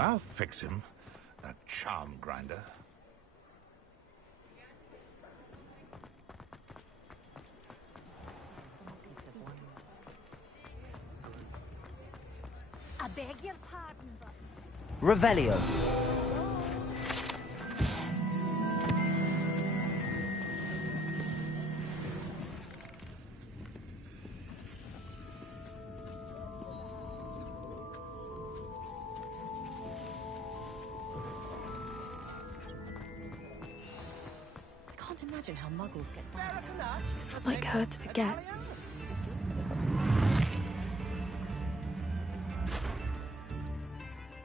I'll fix him, that charm grinder. I beg your pardon, but... Revelio. I can't imagine how muggles get by. It's not like her to forget.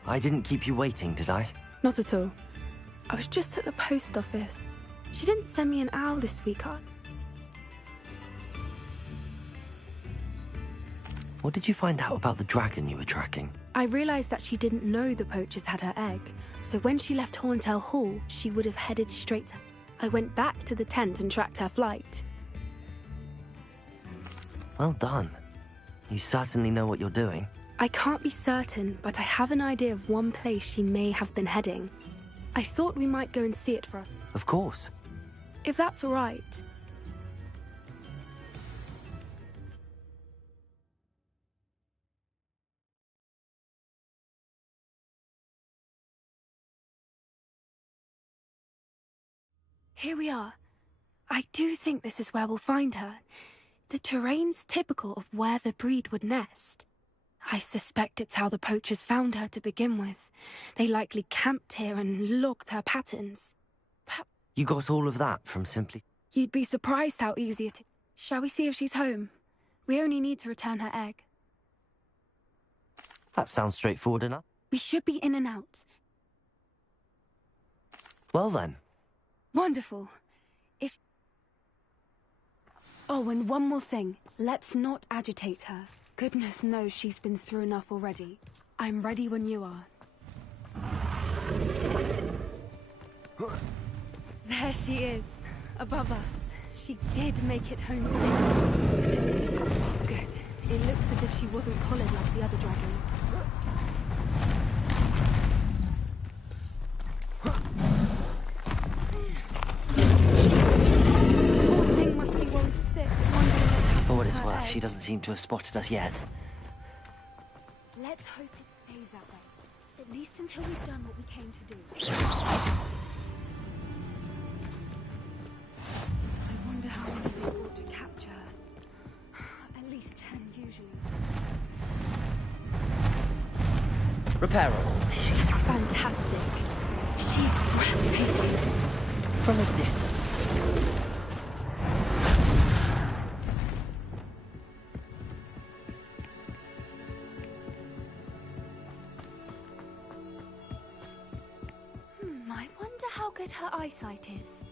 I didn't keep you waiting, did I? Not at all. I was just at the post office. She didn't send me an owl this week. What did you find out about the dragon you were tracking? I realized that she didn't know the poachers had her egg, so when she left Horntail Hall, she would have headed straight to... I went back to the tent and tracked her flight. Well done. You certainly know what you're doing. I can't be certain, but I have an idea of one place she may have been heading. I thought we might go and see it for us. Of course. If that's all right. Here we are. I do think this is where we'll find her. The terrain's typical of where the breed would nest. I suspect it's how the poachers found her to begin with. They likely camped here and logged her patterns. You got all of that from simply... You'd be surprised how easy it is. Shall we see if she's home? We only need to return her egg. That sounds straightforward enough. We should be in and out. Well then. Wonderful. Oh, and one more thing. Let's not agitate her. Goodness knows she's been through enough already. I'm ready when you are. There she is, above us. She did make it home safe. Good. It looks as if she wasn't collared like the other dragons. Poor thing must be worried sick, wondering what happened For what to it's her worth, egg. she doesn't seem to have spotted us yet. Let's hope it stays that way. At least until we've done what we came to do. I wonder how many we ought to capture her. At least 10 usually. Reparo. She's fantastic. She's breathtaking. From a distance. I wonder how good her eyesight is.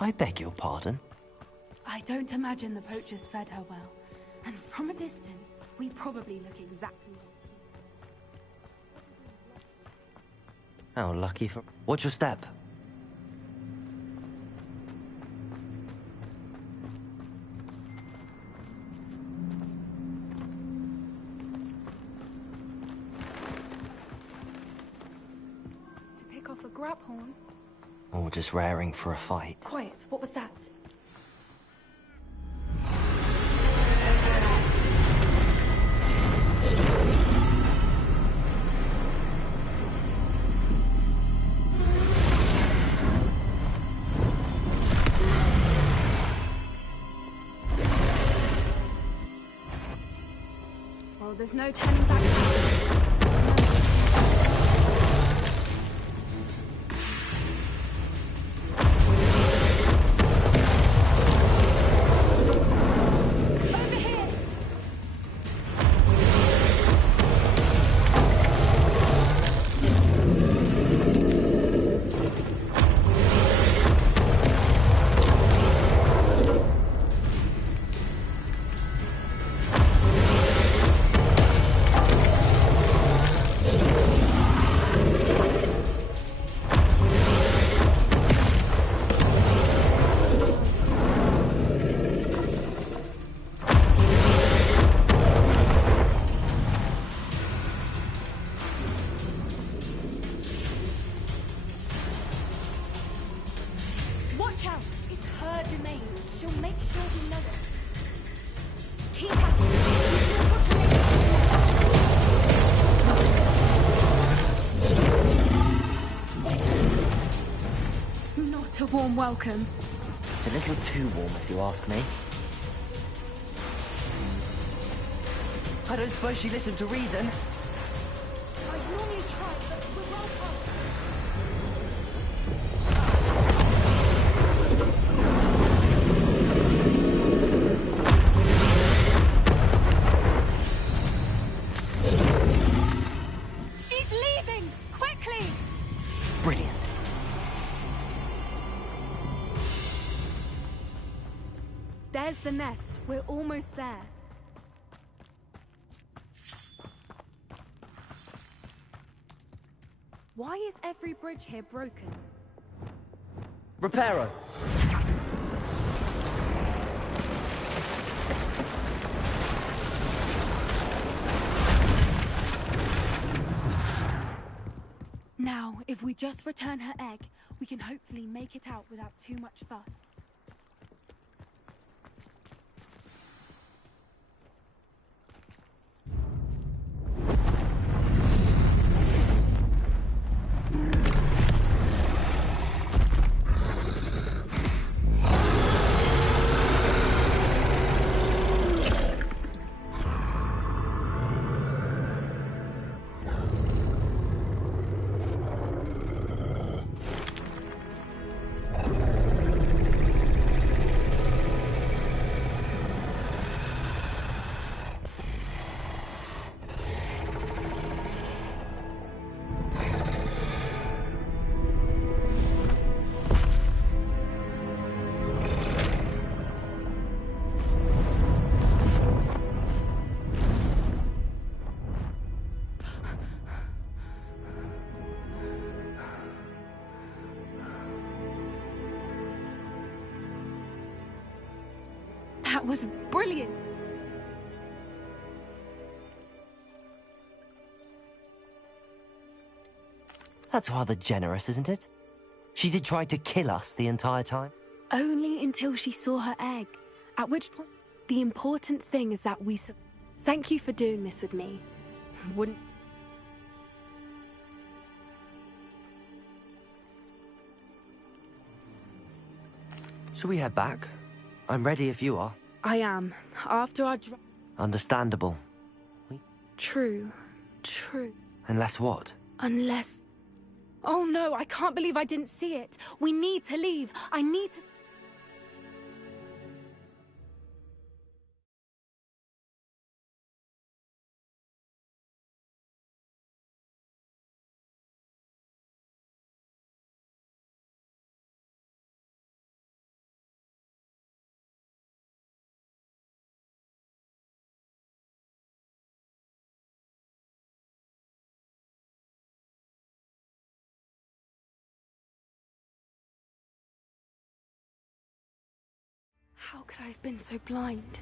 I beg your pardon? I don't imagine the poachers fed her well. And from a distance, we probably look exactly like... How lucky for... Watch your step. To pick off a grab horn? Or just raring for a fight. Quiet, what was that? Well, there's no turning back now. her domain. She'll make sure we know it. Keep at it. Just got to make sure. Not a warm welcome. It's a little too warm, if you ask me. I don't suppose she listened to reason. I normally try, but we're well past it. She's leaving! Quickly! Brilliant. There's the nest. We're almost there. Why is every bridge here broken? Reparo. Now, if we just return her egg, we can hopefully make it out without too much fuss. That was brilliant! That's rather generous, isn't it? She did try to kill us the entire time. Only until she saw her egg, at which point the important thing is that we thank you for doing this with me. Wouldn't... Shall we head back? I'm ready if you are. I am. After our Understandable. True. Unless what? Unless... Oh no, I can't believe I didn't see it. We need to leave. I need to... How could I have been so blind?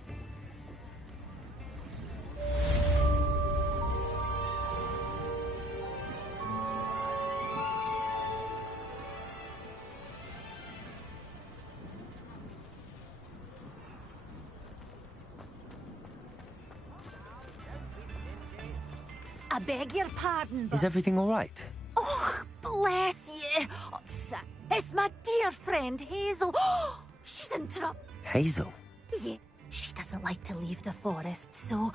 I beg your pardon, but... Is everything all right? Oh, bless you. Oh, it's my dear friend, Hazel. Oh, she's in trouble. Hazel? Yeah, she doesn't like to leave the forest, so...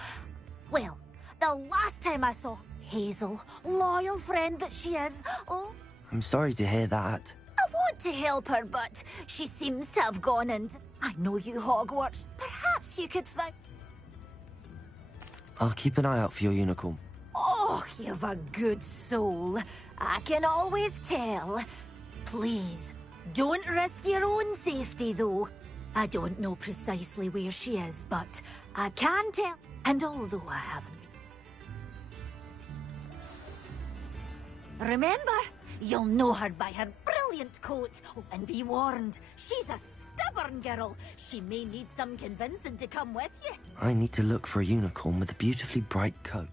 Well, the last time I saw Hazel, loyal friend that she is, oh, I'm sorry to hear that. I want to help her, but she seems to have gone and... I know you, Hogwarts. Perhaps you could find... I'll keep an eye out for your unicorn. Oh, you've a good soul. I can always tell. Please, don't risk your own safety, though. I don't know precisely where she is, but I can tell. And although I haven't... Remember, you'll know her by her brilliant coat. Oh, and be warned, she's a stubborn girl. She may need some convincing to come with you. I need to look for a unicorn with a beautifully bright coat.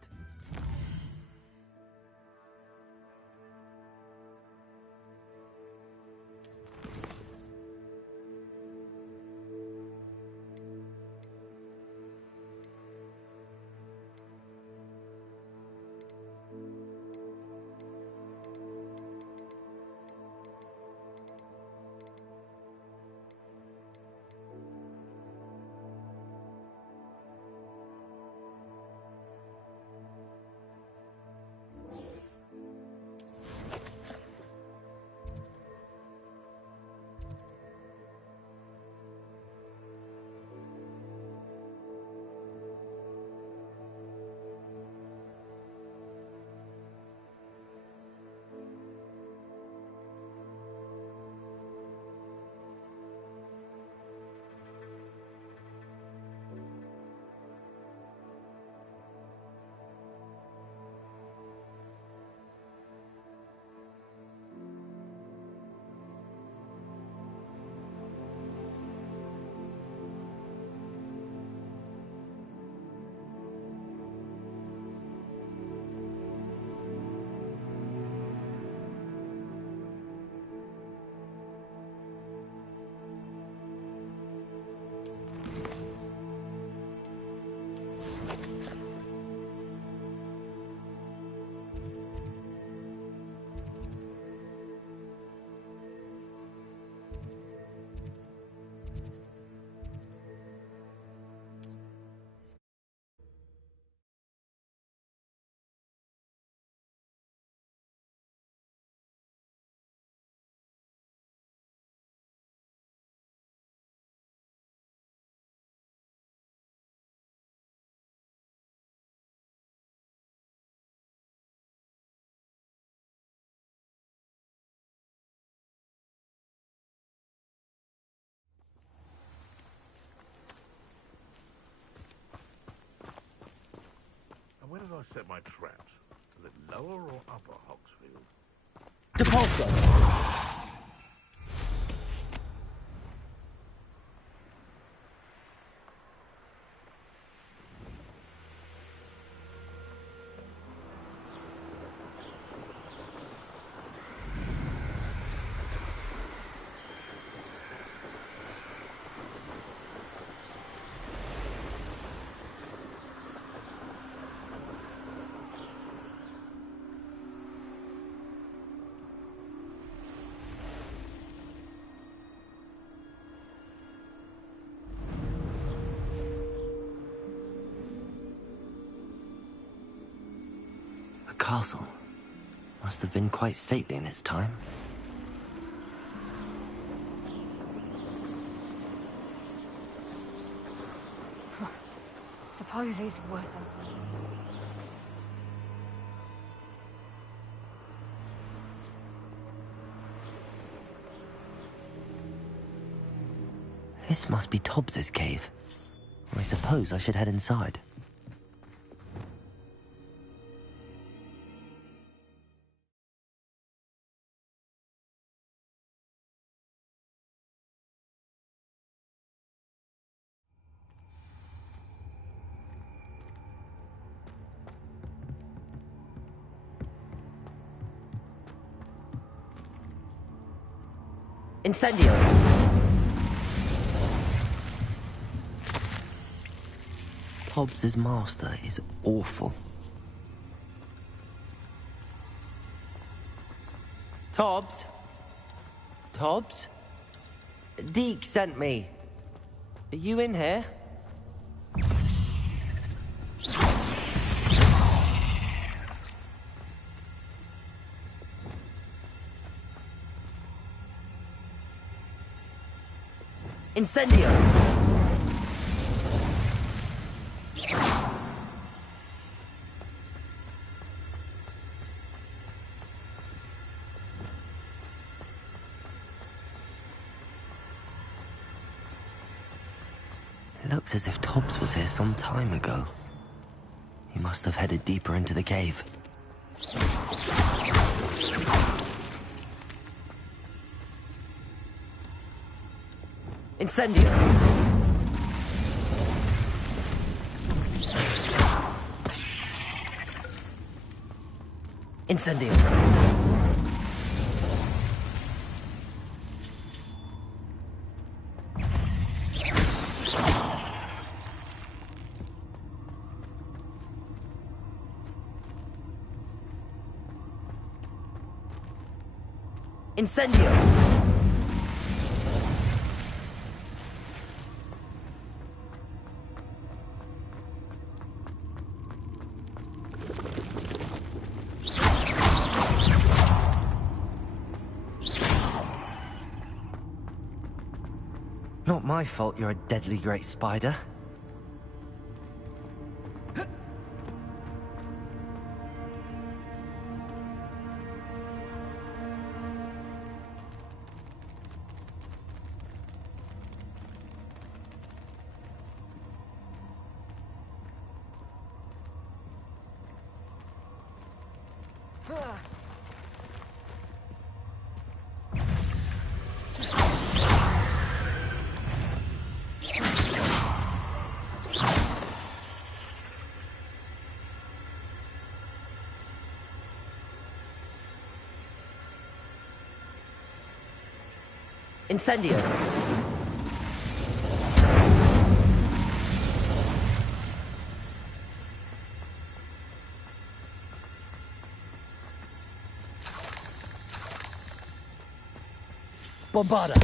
I set my traps? Is it lower or upper Hogsfield? Depulso. The castle must have been quite stately in its time. Suppose he's worth it. This must be Tobbs's cave. I suppose I should head inside. Incendio! Tobbs's master is awful. Tobbs? Tobbs? Deke sent me. Are you in here? Incendio! It looks as if Tobbs was here some time ago. He must have headed deeper into the cave. Incendio! Incendio! Incendio! Not my fault you're a deadly great spider. Incendio! Bombarda.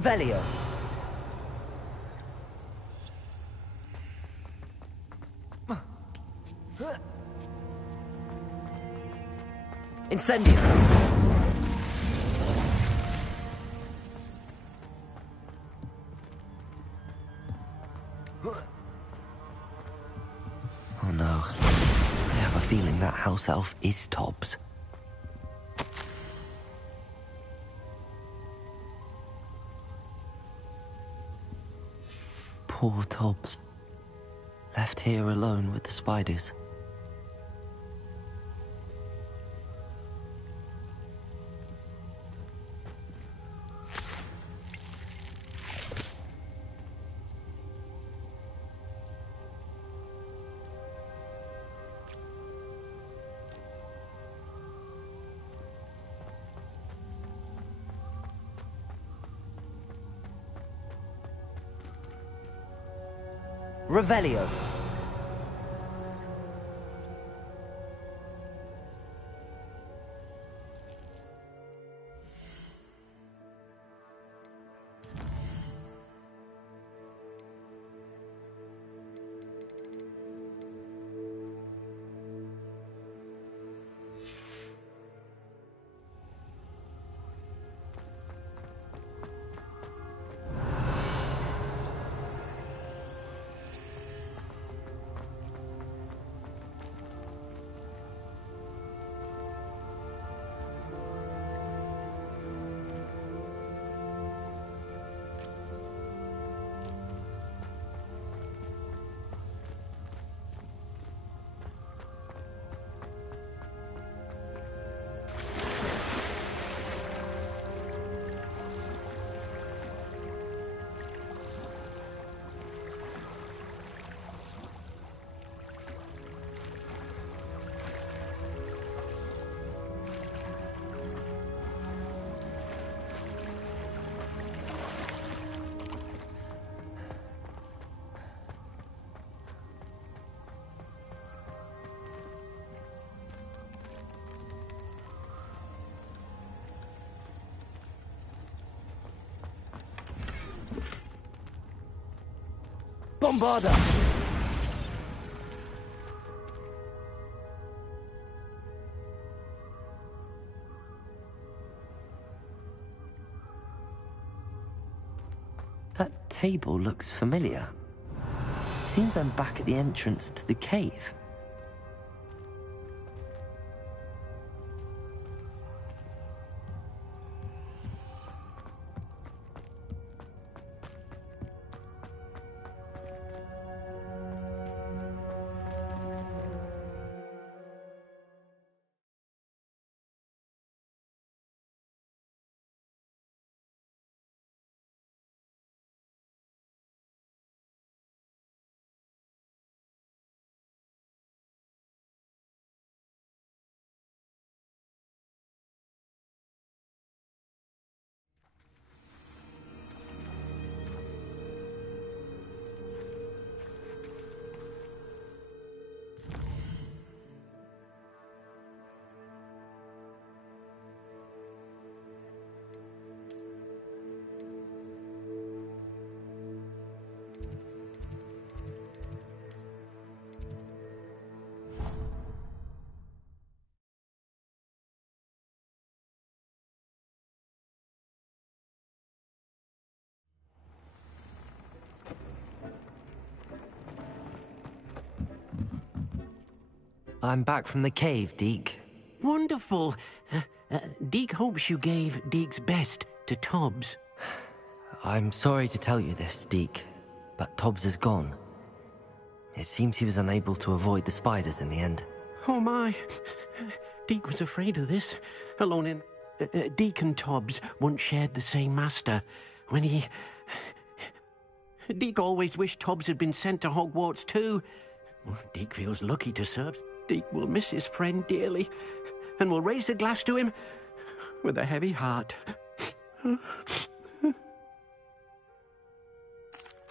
Revelio. Incendio. Oh no. I have a feeling that house elf is Tobbs. Poor Tobbs. Left here alone with the spiders. Revelio. Bombarda! That table looks familiar. Seems I'm back at the entrance to the cave. I'm back from the cave, Deke. Wonderful. Deke hopes you gave Deke's best to Tobbs. I'm sorry to tell you this, Deke, but Tobbs is gone. It seems he was unable to avoid the spiders in the end. Oh my. Deke was afraid of this. Alone in... Deke and Tobbs once shared the same master. When he... Deke always wished Tobbs had been sent to Hogwarts too. Deke feels lucky to serve. Deke will miss his friend dearly, and will raise a glass to him with a heavy heart.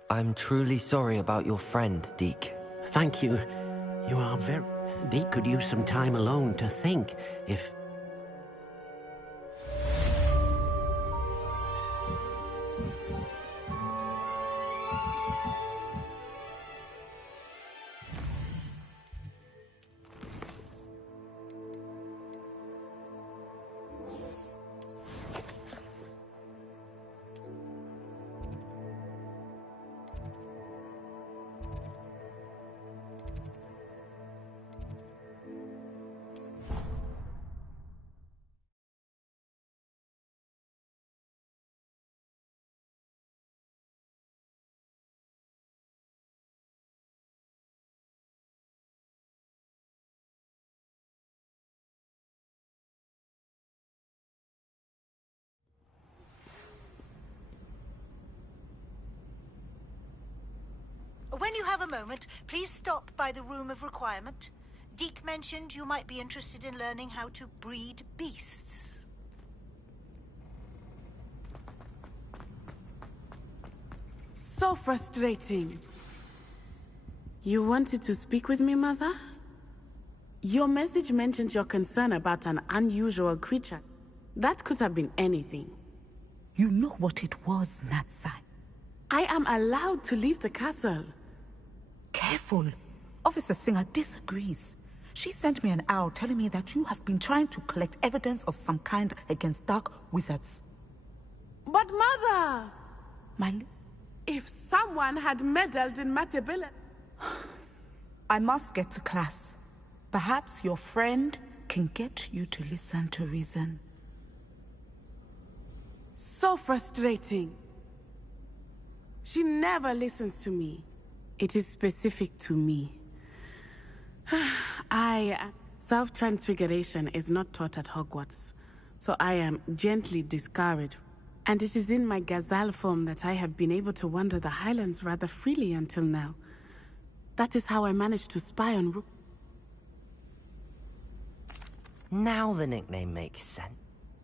I'm truly sorry about your friend, Deke. Thank you. You are very... Deke could use some time alone to think, if... When you have a moment, please stop by the Room of Requirement. Deke mentioned you might be interested in learning how to breed beasts. So frustrating. You wanted to speak with me, Mother? Your message mentioned your concern about an unusual creature. That could have been anything. You know what it was, Natsai. I am allowed to leave the castle. Careful. Officer Singer disagrees. She sent me an owl telling me that you have been trying to collect evidence of some kind against dark wizards. But Mother! My... If someone had meddled in my ability... I must get to class. Perhaps your friend can get you to listen to reason. So frustrating. She never listens to me. It is specific to me. Self-transfiguration is not taught at Hogwarts, so I am gently discouraged. And it is in my gazelle form that I have been able to wander the Highlands rather freely until now. That is how I managed to spy on Rook. Now the nickname makes sense.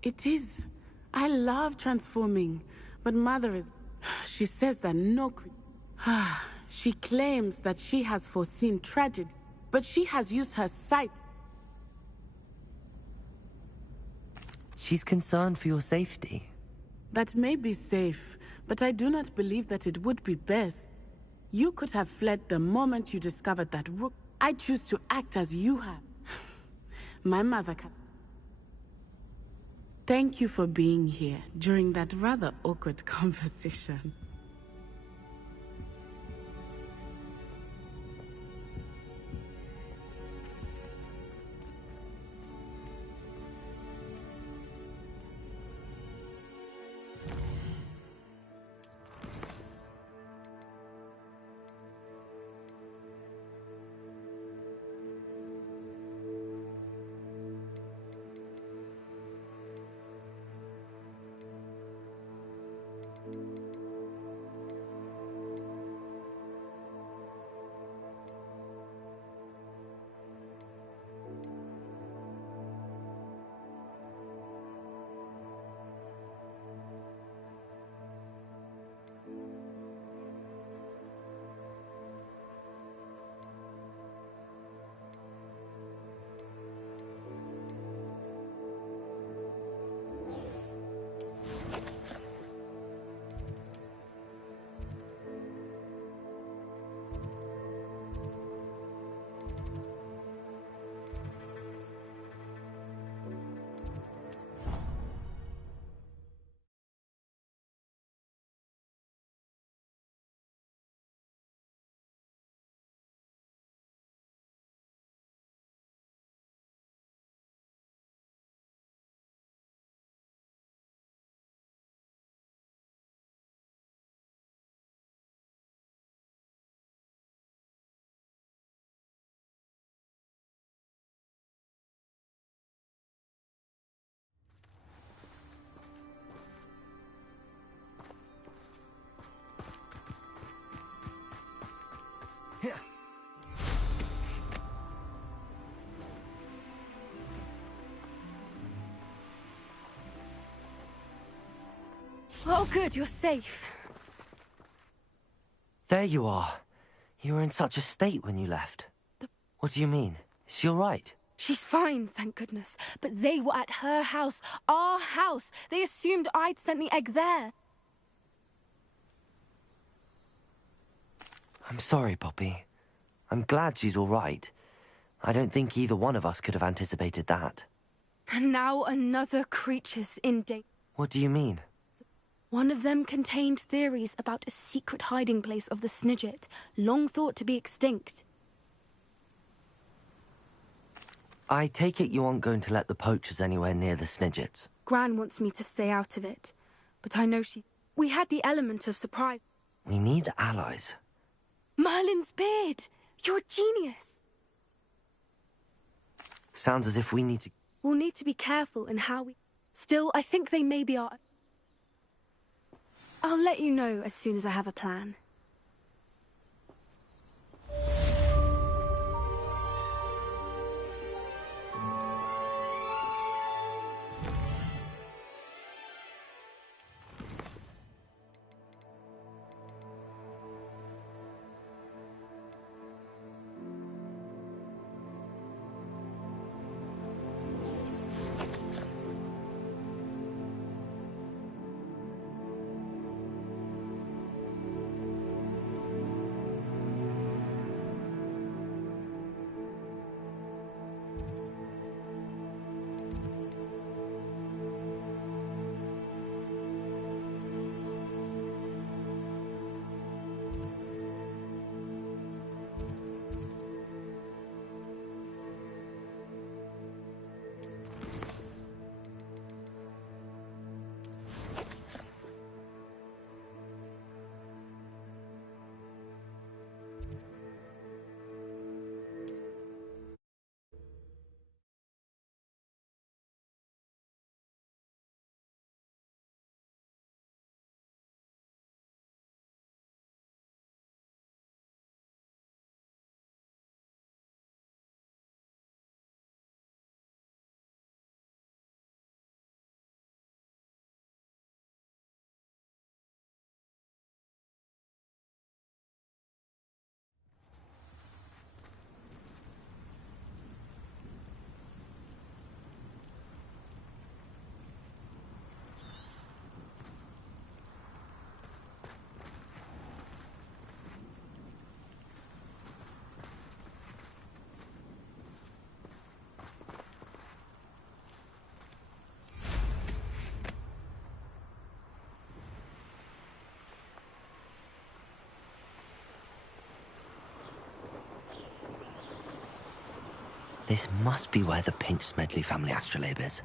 It is. I love transforming, but Mother is... She says that no... She claims that she has foreseen tragedy, but she has used her sight. She's concerned for your safety. That may be safe, but I do not believe that it would be best. You could have fled the moment you discovered that Rook. I choose to act as you have. My mother can... Thank you for being here during that rather awkward conversation. Oh, good, you're safe. There you are. You were in such a state when you left. What do you mean? Is she all right? She's fine, thank goodness. But they were at her house, our house. They assumed I'd sent the egg there. I'm sorry, Poppy. I'm glad she's all right. I don't think either one of us could have anticipated that. And now another creature's in danger. What do you mean? One of them contained theories about a secret hiding place of the Snidget, long thought to be extinct. I take it you aren't going to let the poachers anywhere near the Snidgets. Gran wants me to stay out of it, but I know we had the element of surprise. We need allies. Merlin's beard! You're a genius! Sounds as if we need to... We'll need to be careful in how we... Still, I think they may be our... I'll let you know as soon as I have a plan. This must be where the Pinch Smedley family astrolabe is.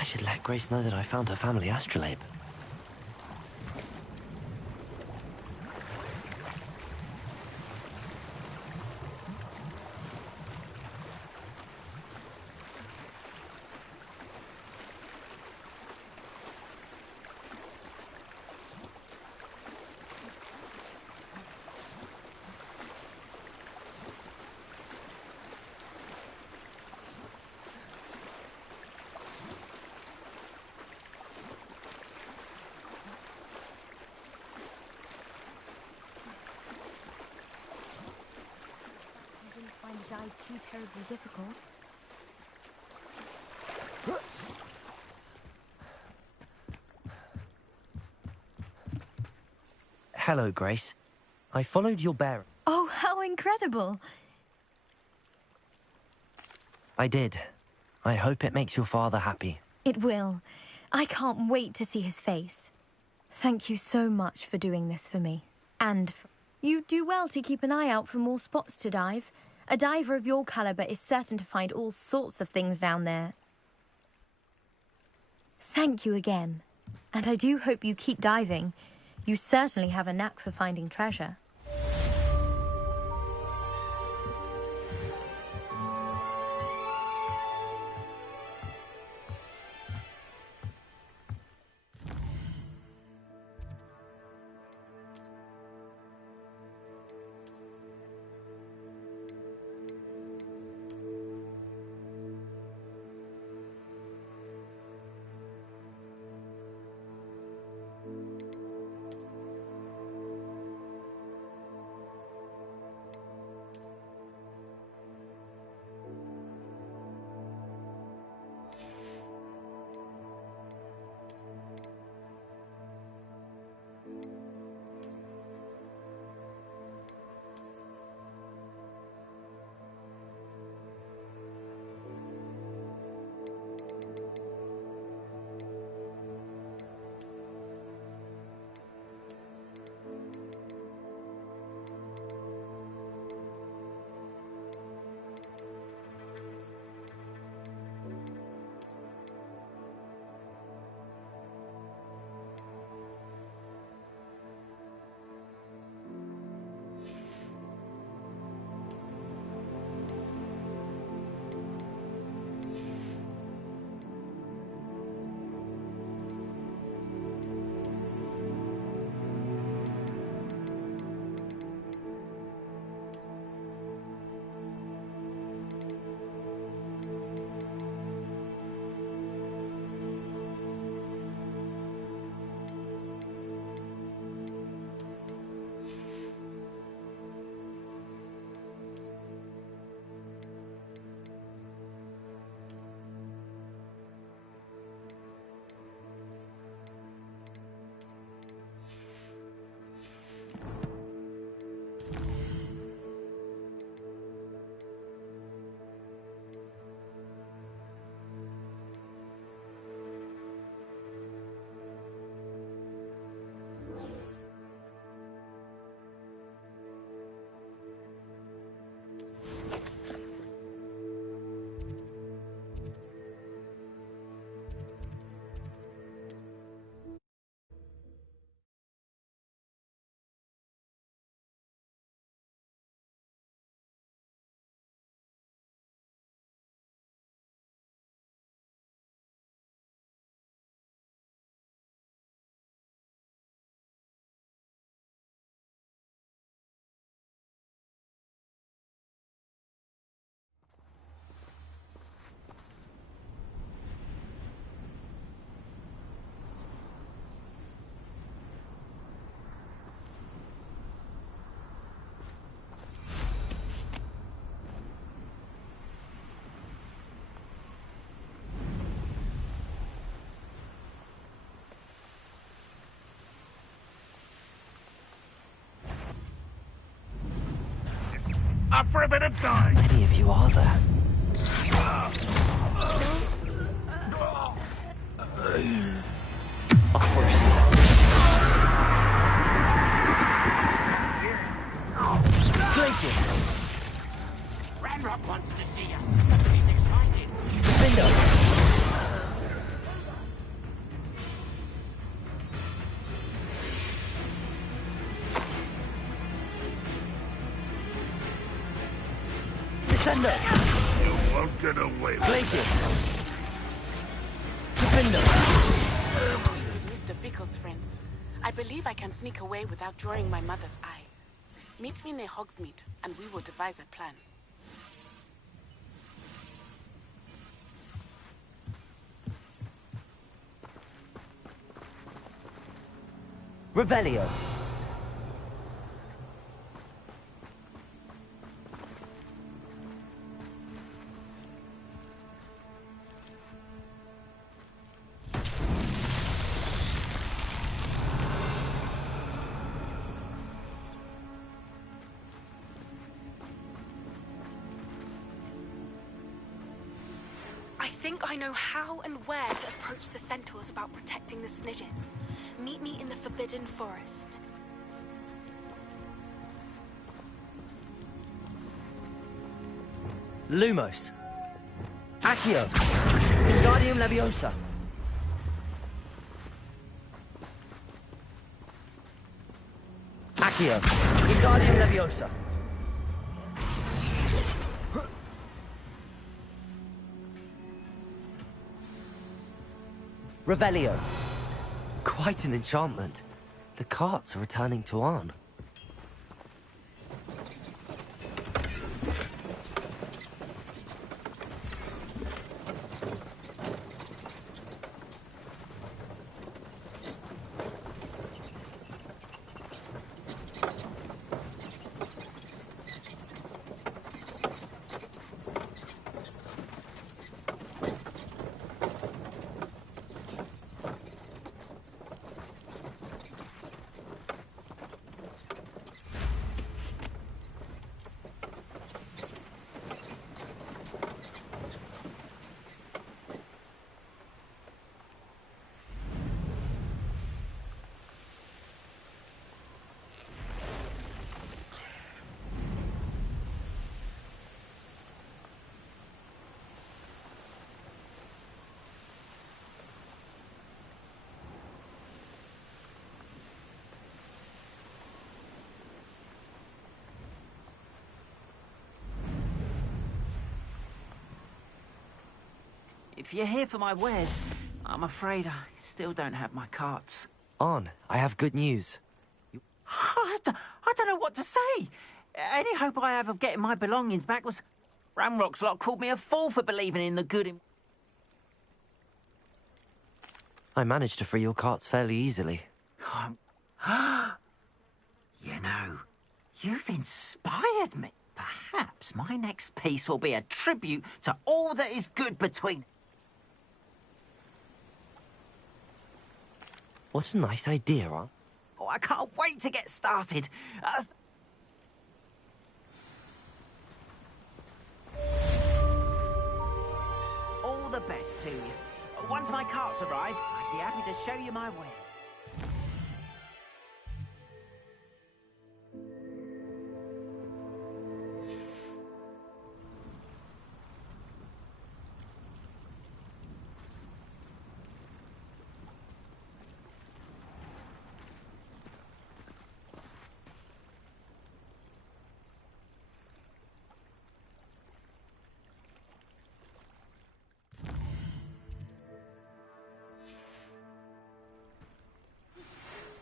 I should let Grace know that I found her family astrolabe. Dive too terribly difficult. Hello, Grace. I followed your bearing. Oh, how incredible! I did. I hope it makes your father happy. It will. I can't wait to see his face. Thank you so much for doing this for me. And you do well to keep an eye out for more spots to dive. A diver of your caliber is certain to find all sorts of things down there. Thank you again. And I do hope you keep diving. You certainly have a knack for finding treasure. Up for a bit of time. Many of you are there. A crucible. Place it. Ranrock wants to see you. He's excited. Window. Descendo. You won't get away with Place it. Defendo. Mr. Pickle's friends. I believe I can sneak away without drawing my mother's eye. Meet me near Hogsmeade, and we will devise a plan. Revelio. I think I know how and where to approach the centaurs about protecting the Snidgets. Meet me in the Forbidden Forest. Lumos. Accio. Wingardium Leviosa. Accio. Wingardium Leviosa. Revelio. Quite an enchantment. The carts are returning to Arn. If you're here for my wares, I'm afraid I still don't have my carts. Arn, I have good news. I don't know what to say. Any hope I have of getting my belongings back was... Ramrock's lot called me a fool for believing in the good in... I managed to free your carts fairly easily. You know, you've inspired me. Perhaps my next piece will be a tribute to all that is good between... What a nice idea, Arn. Oh, I can't wait to get started. All the best to you. Once my carts arrive, I'd be happy to show you my wares.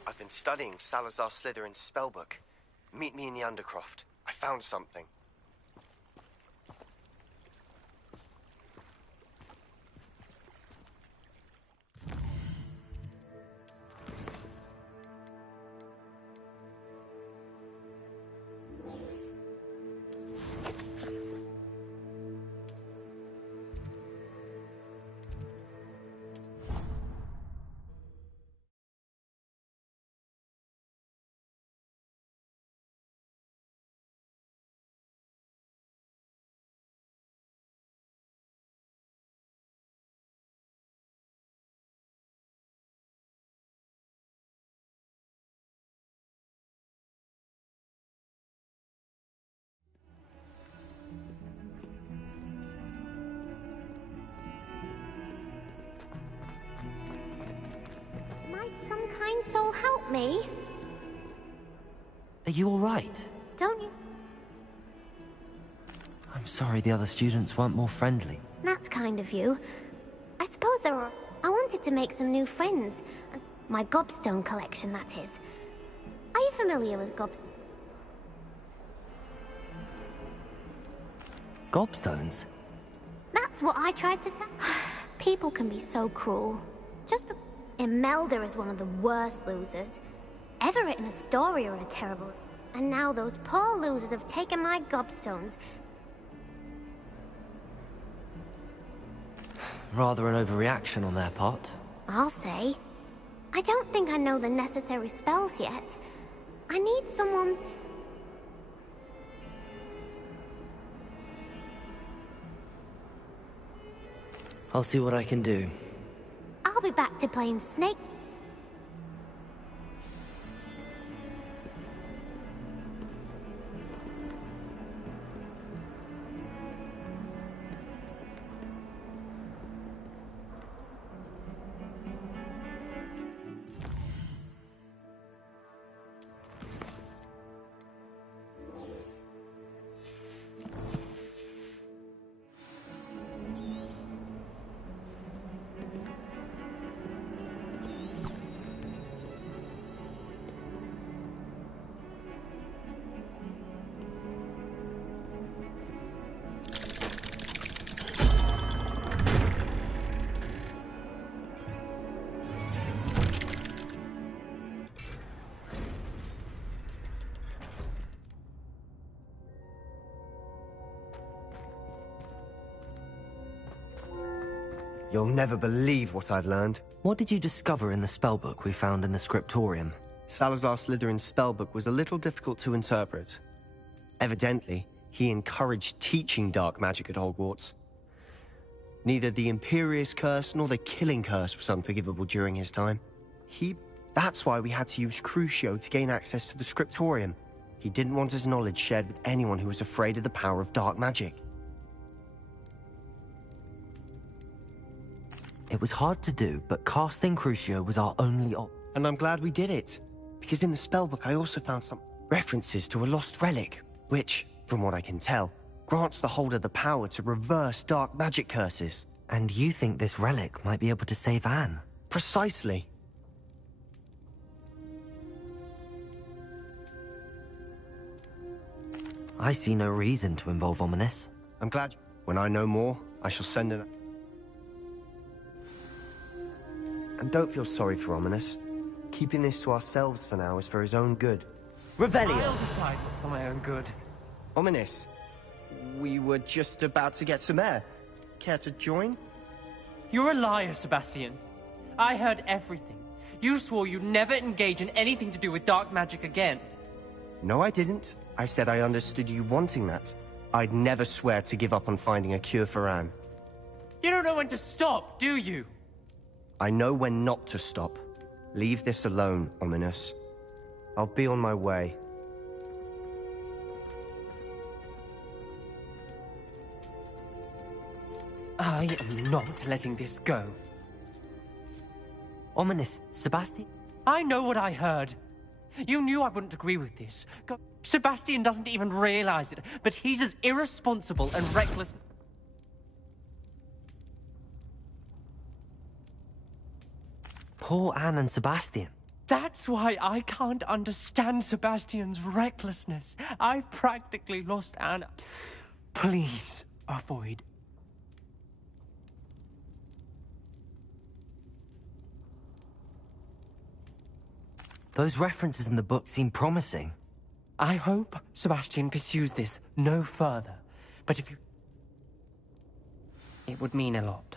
I've been studying Salazar Slytherin's spellbook. Meet me in the Undercroft. I found something. Might some kind soul help me? Are you alright? Don't you? I'm sorry the other students weren't more friendly. That's kind of you. I suppose there are... I wanted to make some new friends. My gobstone collection, that is. Are you familiar with Gobstones? That's what I tried to tell. People can be so cruel. Imelda is one of the worst losers. Everett and Astoria are terrible. And now those poor losers have taken my gobstones. Rather an overreaction on their part. I'll say. I don't think I know the necessary spells yet. I need someone... I'll see what I can do. I'll be back to playing Snake. You'll never believe what I've learned. What did you discover in the spellbook we found in the scriptorium? Salazar Slytherin's spellbook was a little difficult to interpret. Evidently, he encouraged teaching dark magic at Hogwarts. Neither the Imperious Curse nor the Killing Curse was unforgivable during his time. That's why we had to use Crucio to gain access to the scriptorium. He didn't want his knowledge shared with anyone who was afraid of the power of dark magic. It was hard to do, but casting Crucio was our only And I'm glad we did it. Because in the spellbook I also found some references to a lost relic, which, from what I can tell, grants the holder the power to reverse dark magic curses. And you think this relic might be able to save Anne? Precisely. I see no reason to involve Ominous. I'm glad. When I know more, I shall send an... And don't feel sorry for Ominous. Keeping this to ourselves for now is for his own good. Revelio! I'll decide what's for my own good. Ominous, we were just about to get some air. Care to join? You're a liar, Sebastian. I heard everything. You swore you'd never engage in anything to do with dark magic again. No, I didn't. I said I understood you wanting that. I'd never swear to give up on finding a cure for Anne. You don't know when to stop, do you? I know when not to stop. Leave this alone, Ominous. I'll be on my way. I am not letting this go. Ominous, Sebastian? I know what I heard. You knew I wouldn't agree with this. Sebastian doesn't even realize it, but he's as irresponsible and reckless... Poor Anne and Sebastian. That's why I can't understand Sebastian's recklessness. I've practically lost Anne. Please avoid. Those references in the book seem promising. I hope Sebastian pursues this no further. But if you... It would mean a lot.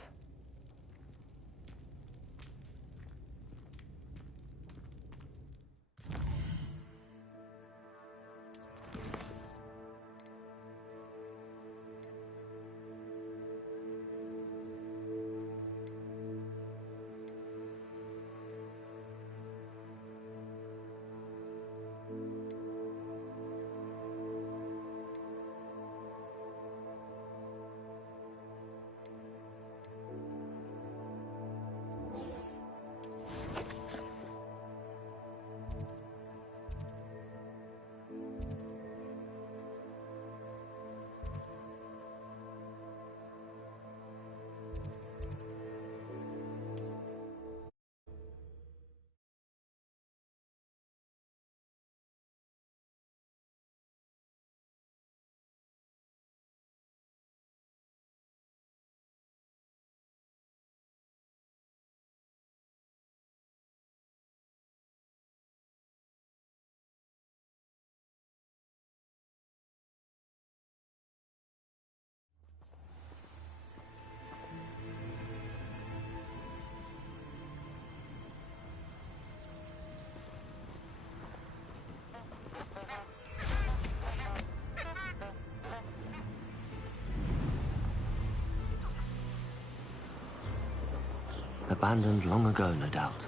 abandoned long ago, no doubt.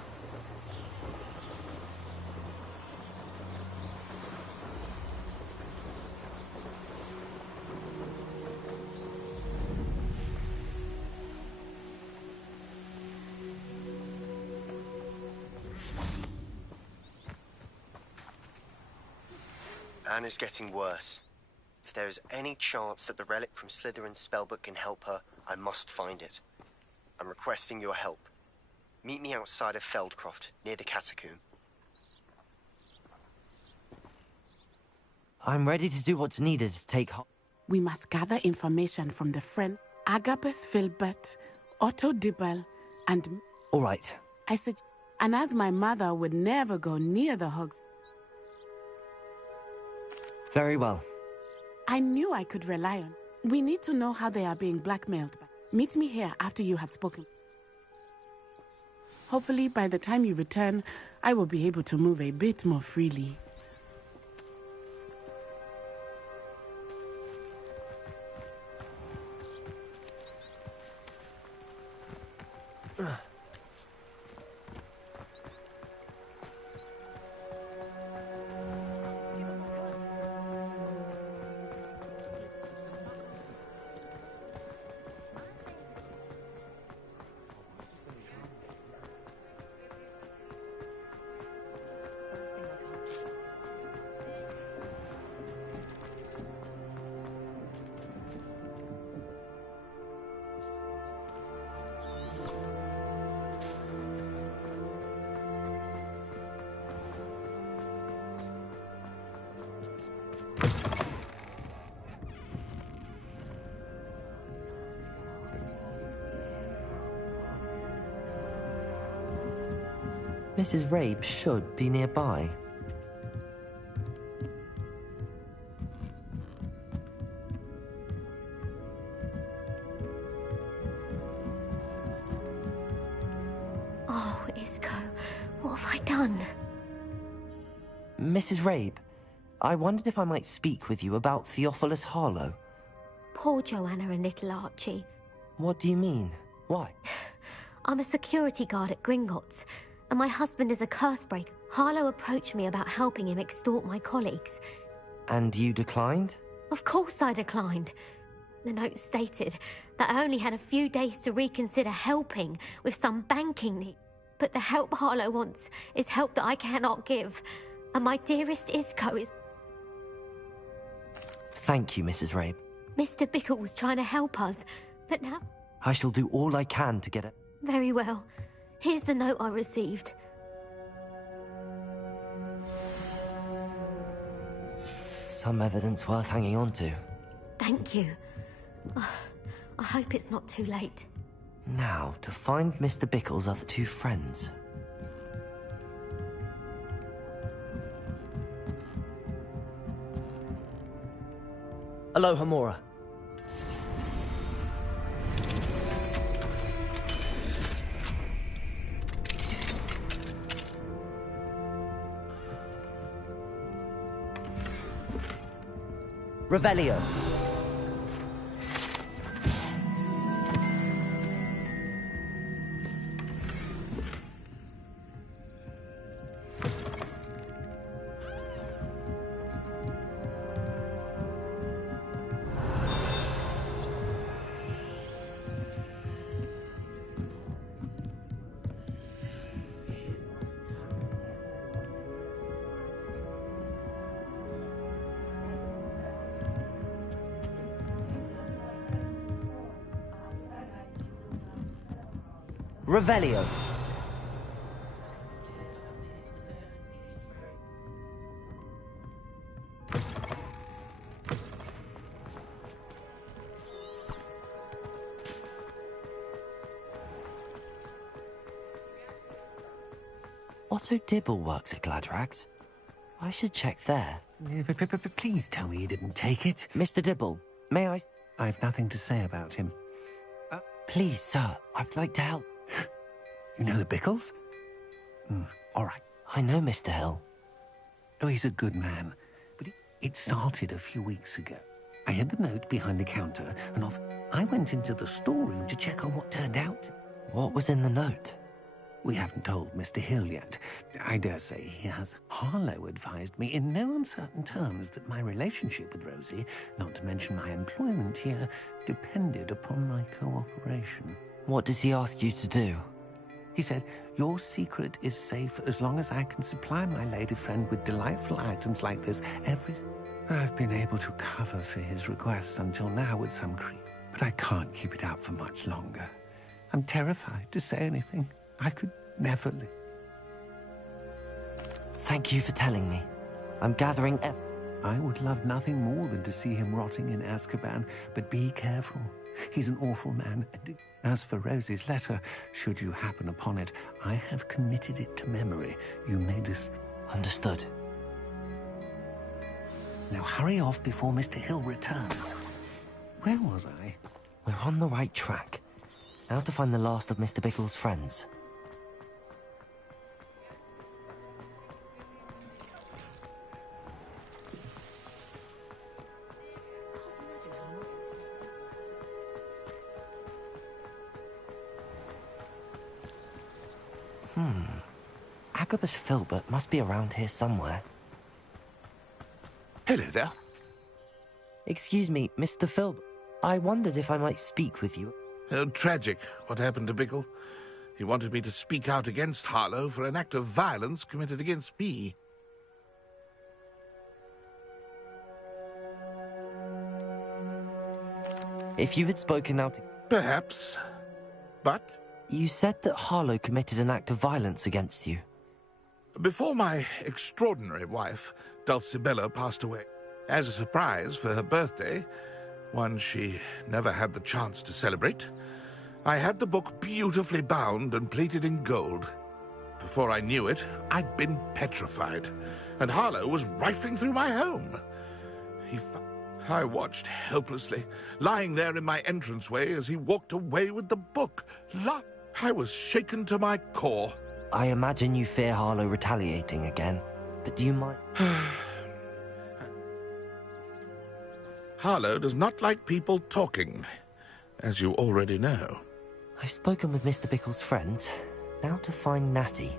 Anne is getting worse. If there is any chance that the relic from Slytherin's spellbook can help her, I must find it. I'm requesting your help. Meet me outside of Feldcroft, near the catacomb. I'm ready to do what's needed to take We must gather information from the friends Agabus Filbert, Otto Dibble, and... All right. I said, and as my mother would never go near the hogs... Very well. I knew I could rely on. We need to know how they are being blackmailed. Meet me here after you have spoken. Hopefully, by the time you return, I will be able to move a bit more freely. Mrs. Rabe should be nearby. Oh, Isco, what have I done? Mrs. Rabe, I wondered if I might speak with you about Theophilus Harlow. Poor Joanna and little Archie. What do you mean? Why? I'm a security guard at Gringotts, and my husband is a curse breaker. Harlow approached me about helping him extort my colleagues. And you declined? Of course I declined. The note stated that I only had a few days to reconsider helping with some banking need. But the help Harlow wants is help that I cannot give. And my dearest Isco is... Thank you, Mrs. Rabe. Mr. Bickle was trying to help us, but now... I shall do all I can to get it. Very well. Here's the note I received. Some evidence worth hanging on to. Thank you. I hope it's not too late. Now, to find Mr. Bickle's other two friends. Aloha, Mora. Revelio. Revelio. Otto Dibble works at Gladrags. I should check there. Please tell me you didn't take it. Mr. Dibble, may I... I've nothing to say about him. Please, sir, I'd like to help. You know the Bickles? All right. I know Mr. Hill. Oh, he's a good man. But it started a few weeks ago. I had the note behind the counter, and I went into the storeroom to check on what turned out. What was in the note? We haven't told Mr. Hill yet. I dare say he has. Harlow advised me in no uncertain terms that my relationship with Rosie, not to mention my employment here, depended upon my cooperation. What does he ask you to do? He said, your secret is safe as long as I can supply my lady friend with delightful items like this every... I've been able to cover for his requests until now with some creep, but I can't keep it out for much longer. I'm terrified to say anything. I could never live. Thank you for telling me. I'm gathering I would love nothing more than to see him rotting in Azkaban, but be careful. He's an awful man, and as for Rosie's letter, should you happen upon it, I have committed it to memory. You may Understood. Now hurry off before Mr. Hill returns. Where was I? We're on the right track. Now to find the last of Mr. Biggle's friends. Agabus Filbert must be around here somewhere. Hello there. Excuse me, Mr. Filbert. I wondered if I might speak with you. Oh, tragic what happened to Bickle. He wanted me to speak out against Harlow for an act of violence committed against me. If you had spoken out... Perhaps. But... You said that Harlow committed an act of violence against you. Before my extraordinary wife, Dulcibella, passed away, as a surprise for her birthday, one she never had the chance to celebrate, I had the book beautifully bound and plated in gold. Before I knew it, I'd been petrified, and Harlow was rifling through my home. I watched helplessly, lying there in my entranceway as he walked away with the book. I was shaken to my core. I imagine you fear Harlow retaliating again, but do you mind... Harlow does not like people talking, as you already know. I've spoken with Mr. Bickle's friends. Now to find Natty.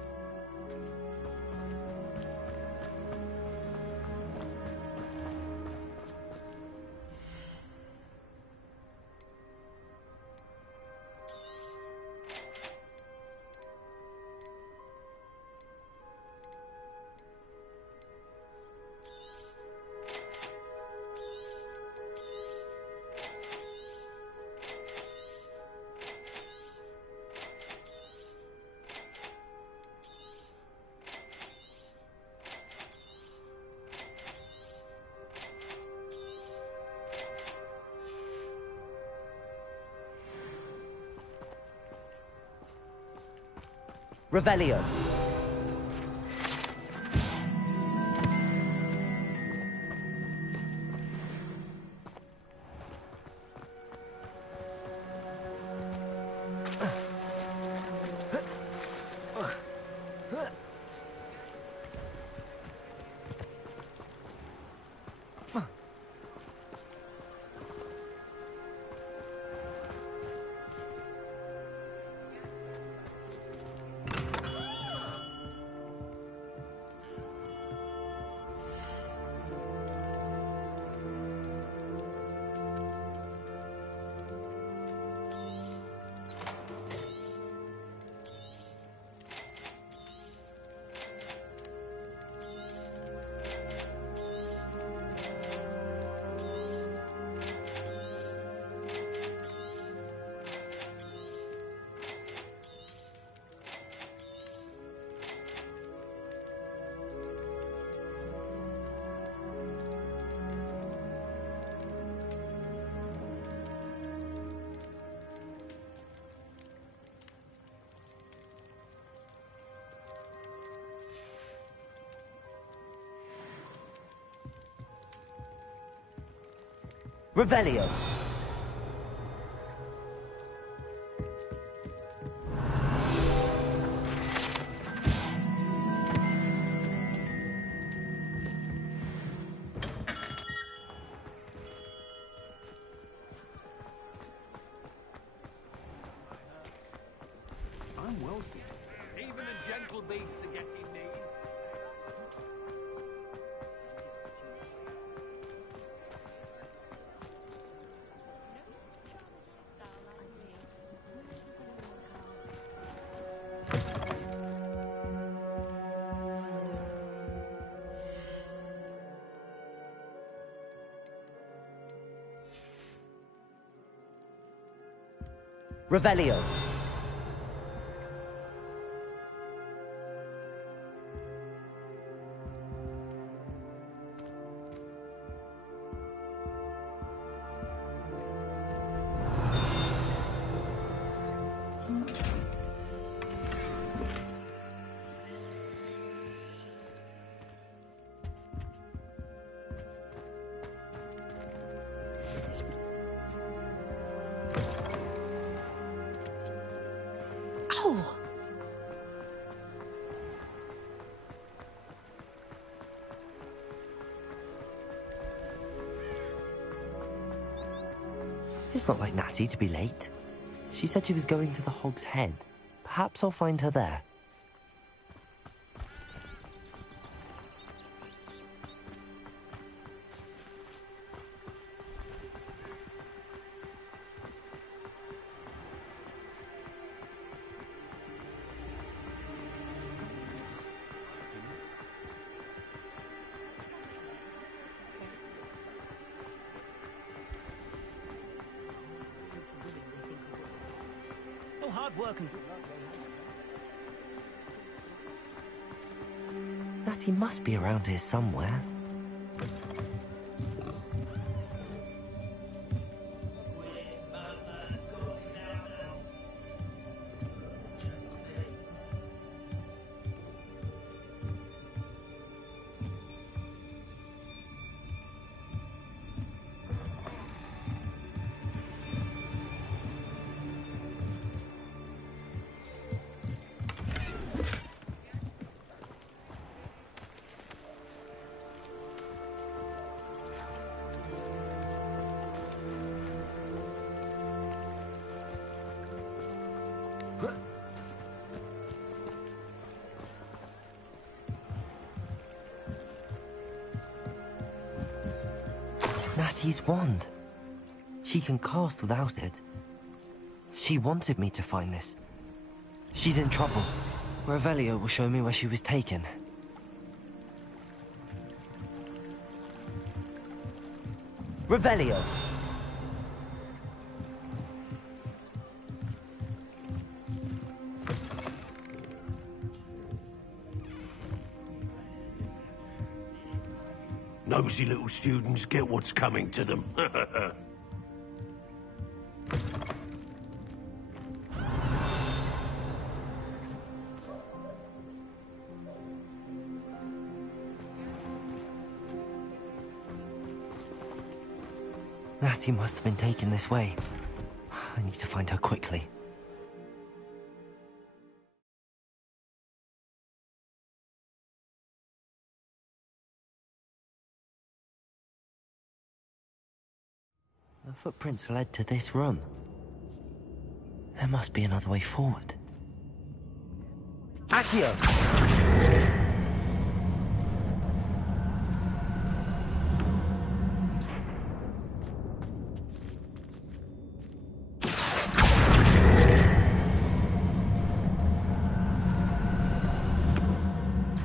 Revelio. Revelio. I'm wealthy. Revelio. Oh! It's not like Natty to be late. She said she was going to the Hog's Head. Perhaps I'll find her there. Hard work and... Natty must be around here somewhere. Natty's wand. She can cast without it. She wanted me to find this. She's in trouble. Revelio will show me where she was taken. Revelio! Nosy little students get what's coming to them. Natty must have been taken this way. I need to find her quickly. The footprints led to this room. There must be another way forward. Accio!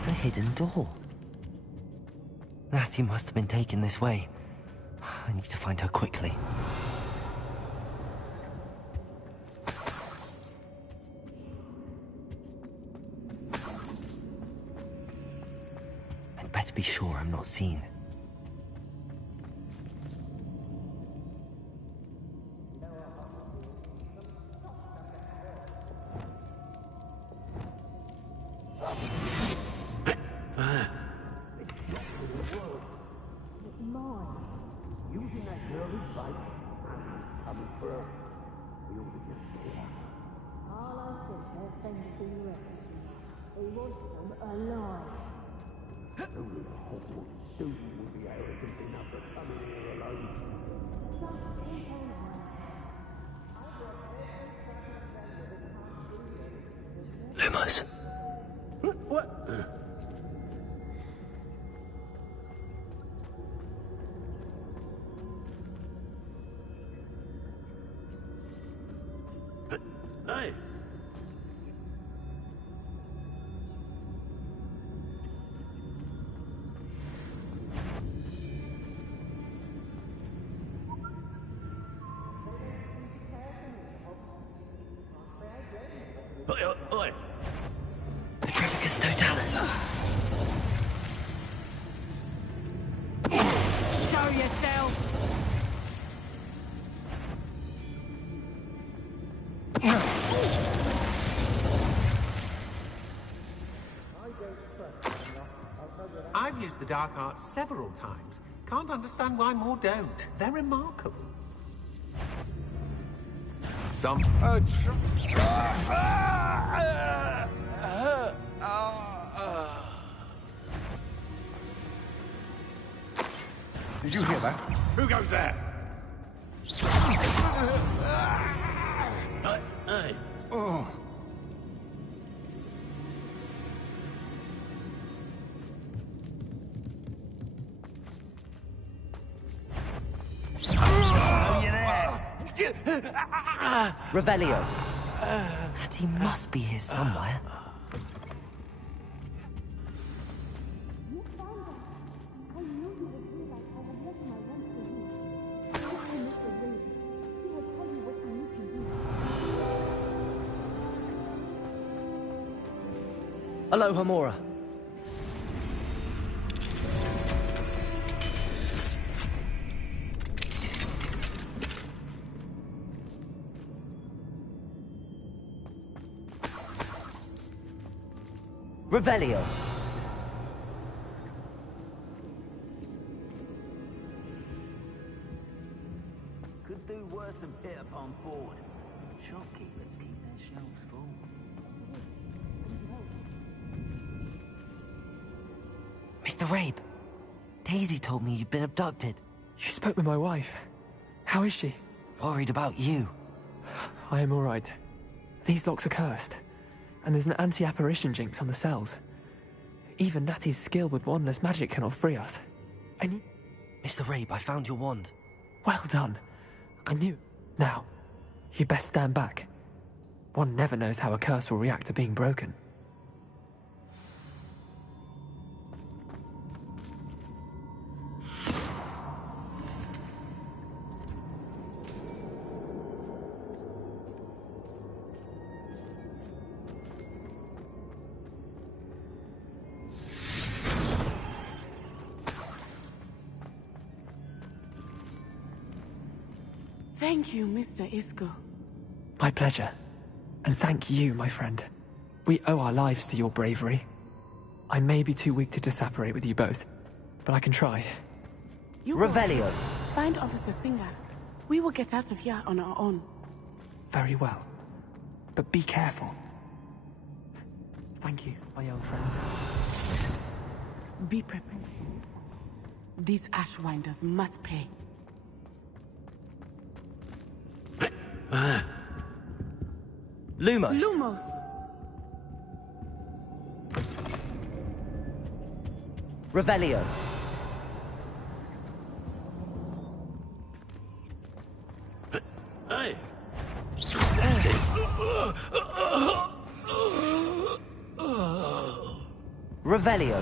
A hidden door. Natty must have been taken this way. I need to find her quickly. I'd better be sure I'm not seen. Lumos. What? Hey. Oi. Petrificus Totalis. Show yourself! I've used the dark arts several times. Can't understand why more don't. They're remarkable. Some... Did you hear that? Who goes there? Hey. Oh. Revelio. Natty must be here somewhere. Aloha, Mora. Revelio. Could do worse than pit upon forward. Shopkeepers keep their shelves full. Mr. Rabe, Daisy told me you'd been abducted. You spoke with my wife. How is she? Worried about you. I am all right. These locks are cursed, and there's an anti-apparition jinx on the cells. Even Natty's skill with wandless magic cannot free us. I need... Mr. Rabe, I found your wand. Well done. I knew. Now, you best stand back. One never knows how a curse will react to being broken. Thank you, Mr. Isco. My pleasure. And thank you, my friend. We owe our lives to your bravery. I may be too weak to disapparate with you both, but I can try. Revelio. Find Officer Singer. We will get out of here on our own. Very well. But be careful. Thank you, my young friends. Be prepared. These Ashwinders must pay. Lumos. Lumos! Revelio. Hey. Revelio.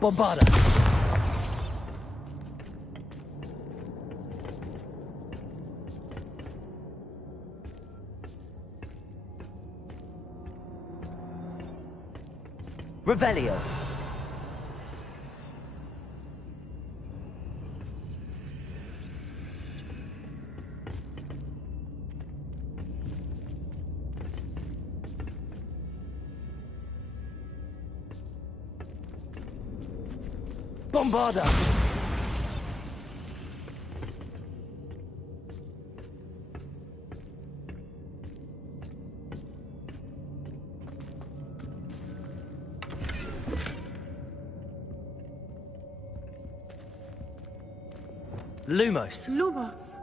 Bombarda. Revelio. Bombarda! Lumos. Lumos.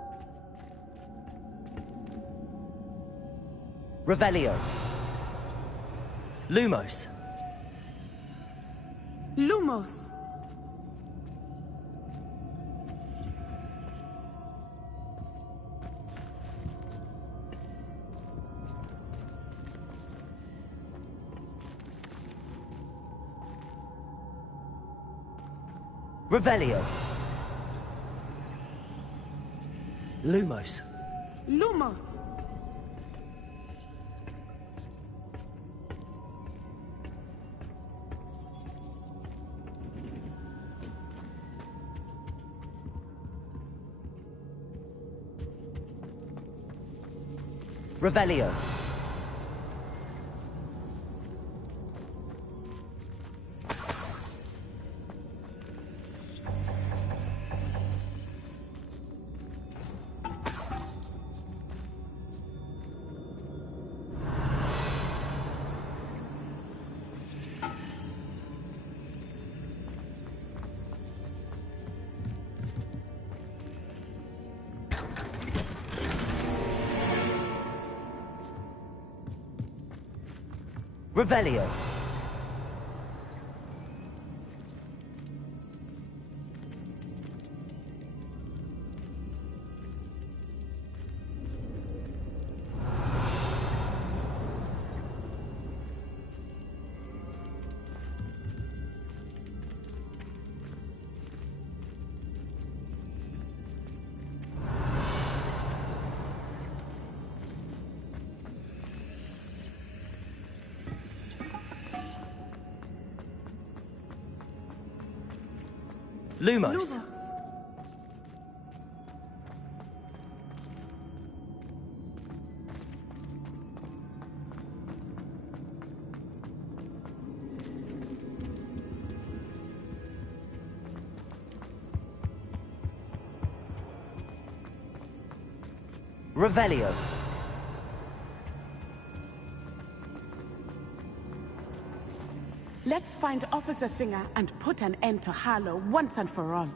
Revelio. Lumos. Lumos. Revelio. Lumos. Lumos! Revelio. Revelio. Lumos. Revelio. Let's find Officer Singer and put an end to Harlow once and for all.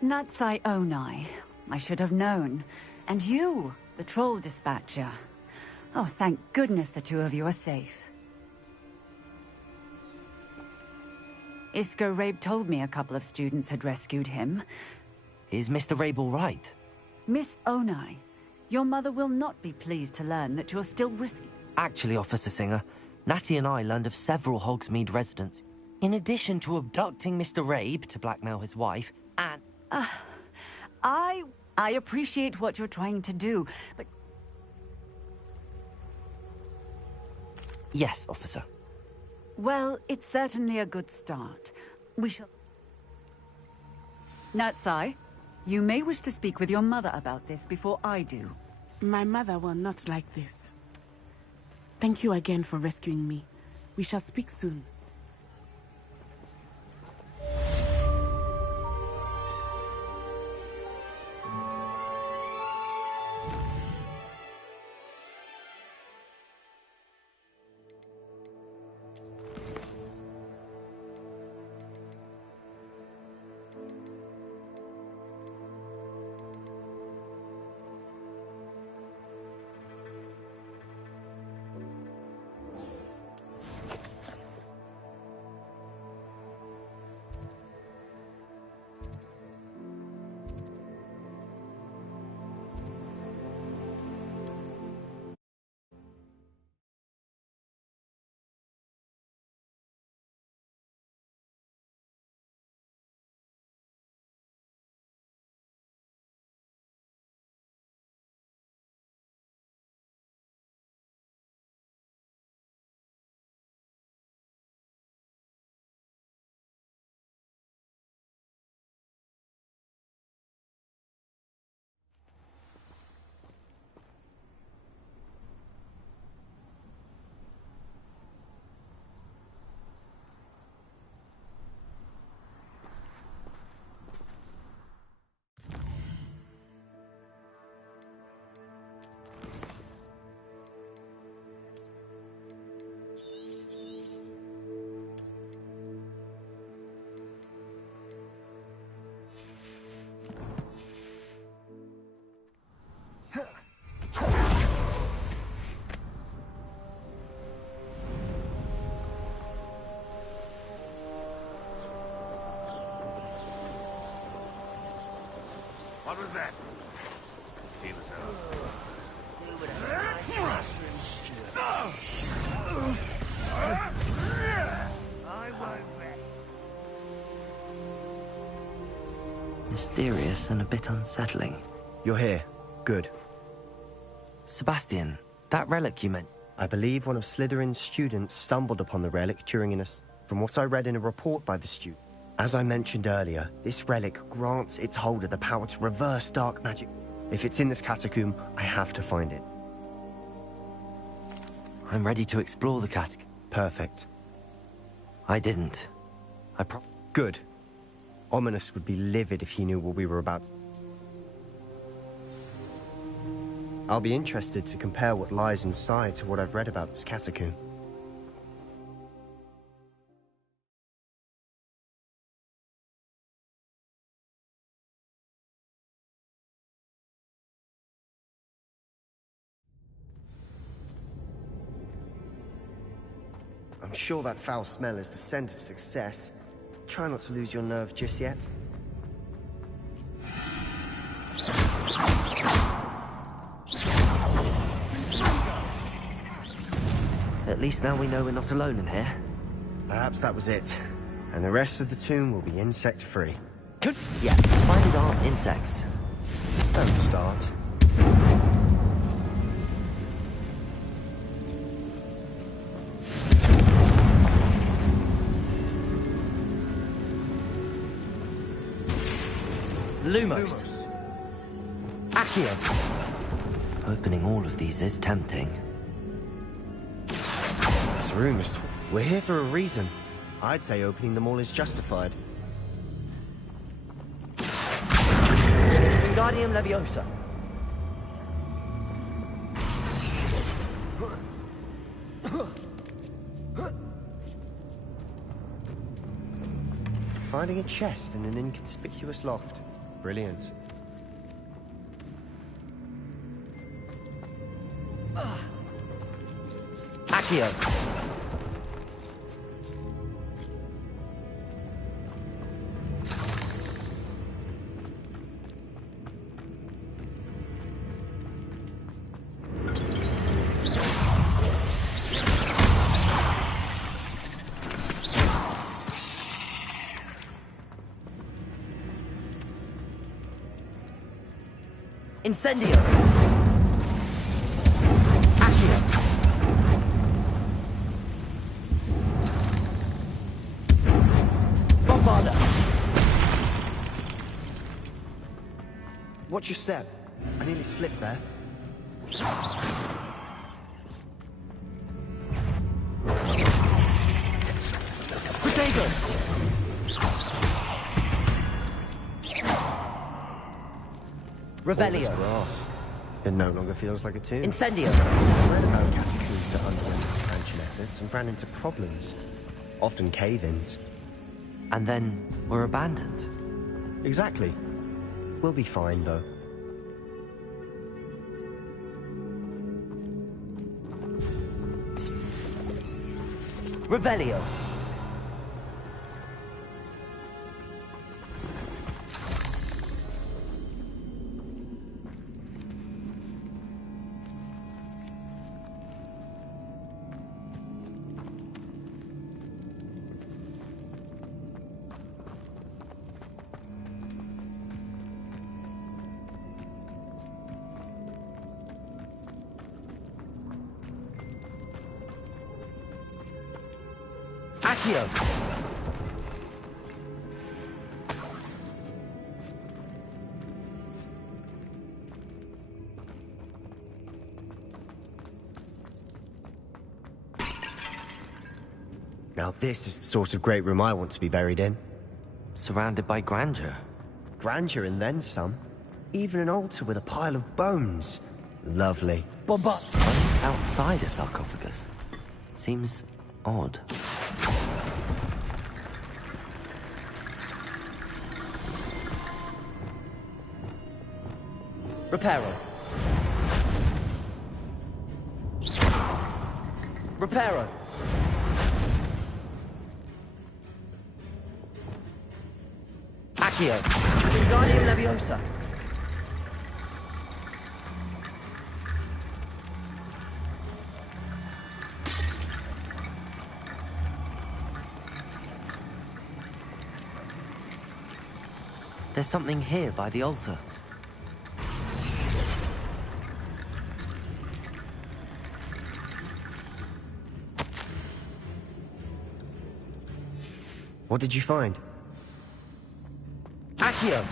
Natsai Onai. I should have known. And you, the troll dispatcher. Oh, thank goodness the two of you are safe. Isco Rabe told me a couple of students had rescued him. Is Mr. Rabe all right? Miss Onai, your mother will not be pleased to learn that you're still risking... Actually, Officer Singer, Natty and I learned of several Hogsmeade residents. In addition to abducting Mr. Rabe to blackmail his wife, and... I appreciate what you're trying to do, but... Yes, officer. Well, it's certainly a good start. We shall... Natsai, you may wish to speak with your mother about this before I do. My mother will not like this. Thank you again for rescuing me. We shall speak soon. What was that? Feel as Mysterious and a bit unsettling. You're here. Good. Sebastian, that relic you meant. I believe one of Slytherin's students stumbled upon the relic during from what I read in a report by the student. As I mentioned earlier, this relic grants its holder the power to reverse dark magic. If it's in this catacomb, I have to find it. I'm ready to explore the catacomb. Perfect. I didn't. Good. Ominous would be livid if he knew what we were about. I'll be interested to compare what lies inside to what I've read about this catacomb. I'm sure that foul smell is the scent of success. Try not to lose your nerve just yet. At least now we know we're not alone in here. Perhaps that was it. And the rest of the tomb will be insect-free. Yeah, spiders aren't insects. Don't start. Lumos. Accio. Opening all of these is tempting. This room is... We're here for a reason. I'd say opening them all is justified. Wingardium Leviosa. Finding a chest in an inconspicuous loft. Brilliant. Accio. Incendio! Accio! Bombarda! Watch your step. I nearly slipped there. Potato! Revelio. Grass. It no longer feels like a tomb. Incendio. I read about catacombs that underwent expansion efforts and ran into problems. Often cave-ins. And then were abandoned. Exactly. We'll be fine, though. Revelio. Accio. Now this is the sort of great room I want to be buried in. Surrounded by grandeur. Grandeur and then some. Even an altar with a pile of bones. Lovely. But outside a sarcophagus. Seems odd. Reparo. Reparo. Accio. Wingardium Leviosa. There's something here by the altar. What did you find? Accio!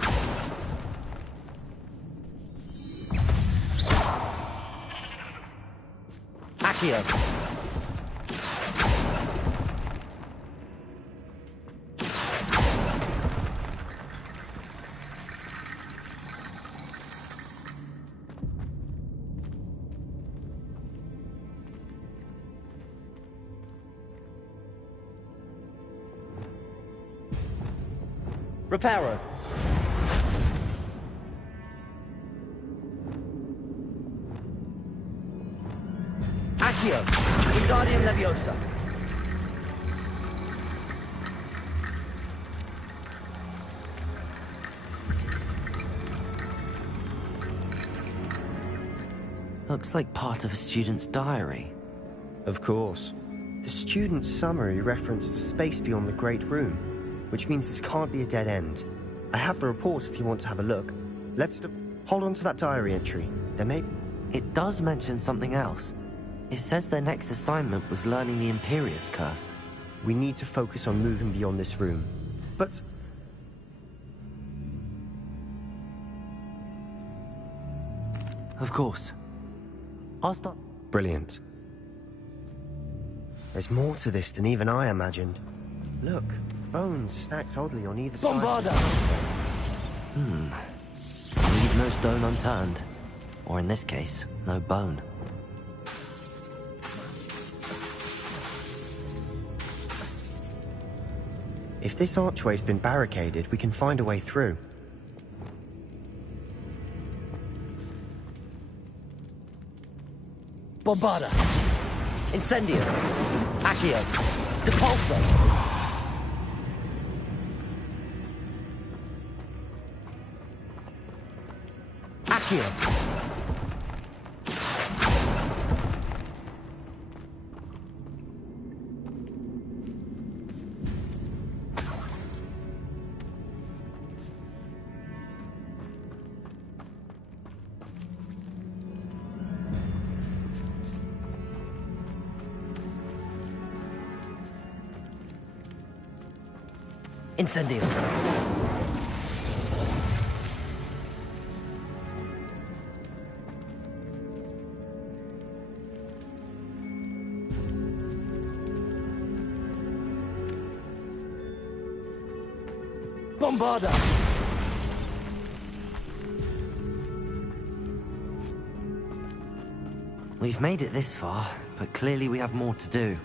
Accio! Reparo. Accio. Wingardium Leviosa. Looks like part of a student's diary. Of course. The student's summary referenced a space beyond the Great Room, which means this can't be a dead end. I have the report if you want to have a look. Hold on to that diary entry. There may... It does mention something else. It says their next assignment was learning the Imperius Curse. We need to focus on moving beyond this room. But... Of course. I'll start... Brilliant. There's more to this than even I imagined. Look. Bones stacked oddly on either Bombarda! side. Leave no stone unturned. Or in this case, no bone. If this archway's been barricaded, we can find a way through. Bombarda! Incendio! Accio! Depulso! Accio! Incendio! Bombarda! We've made it this far, but clearly we have more to do.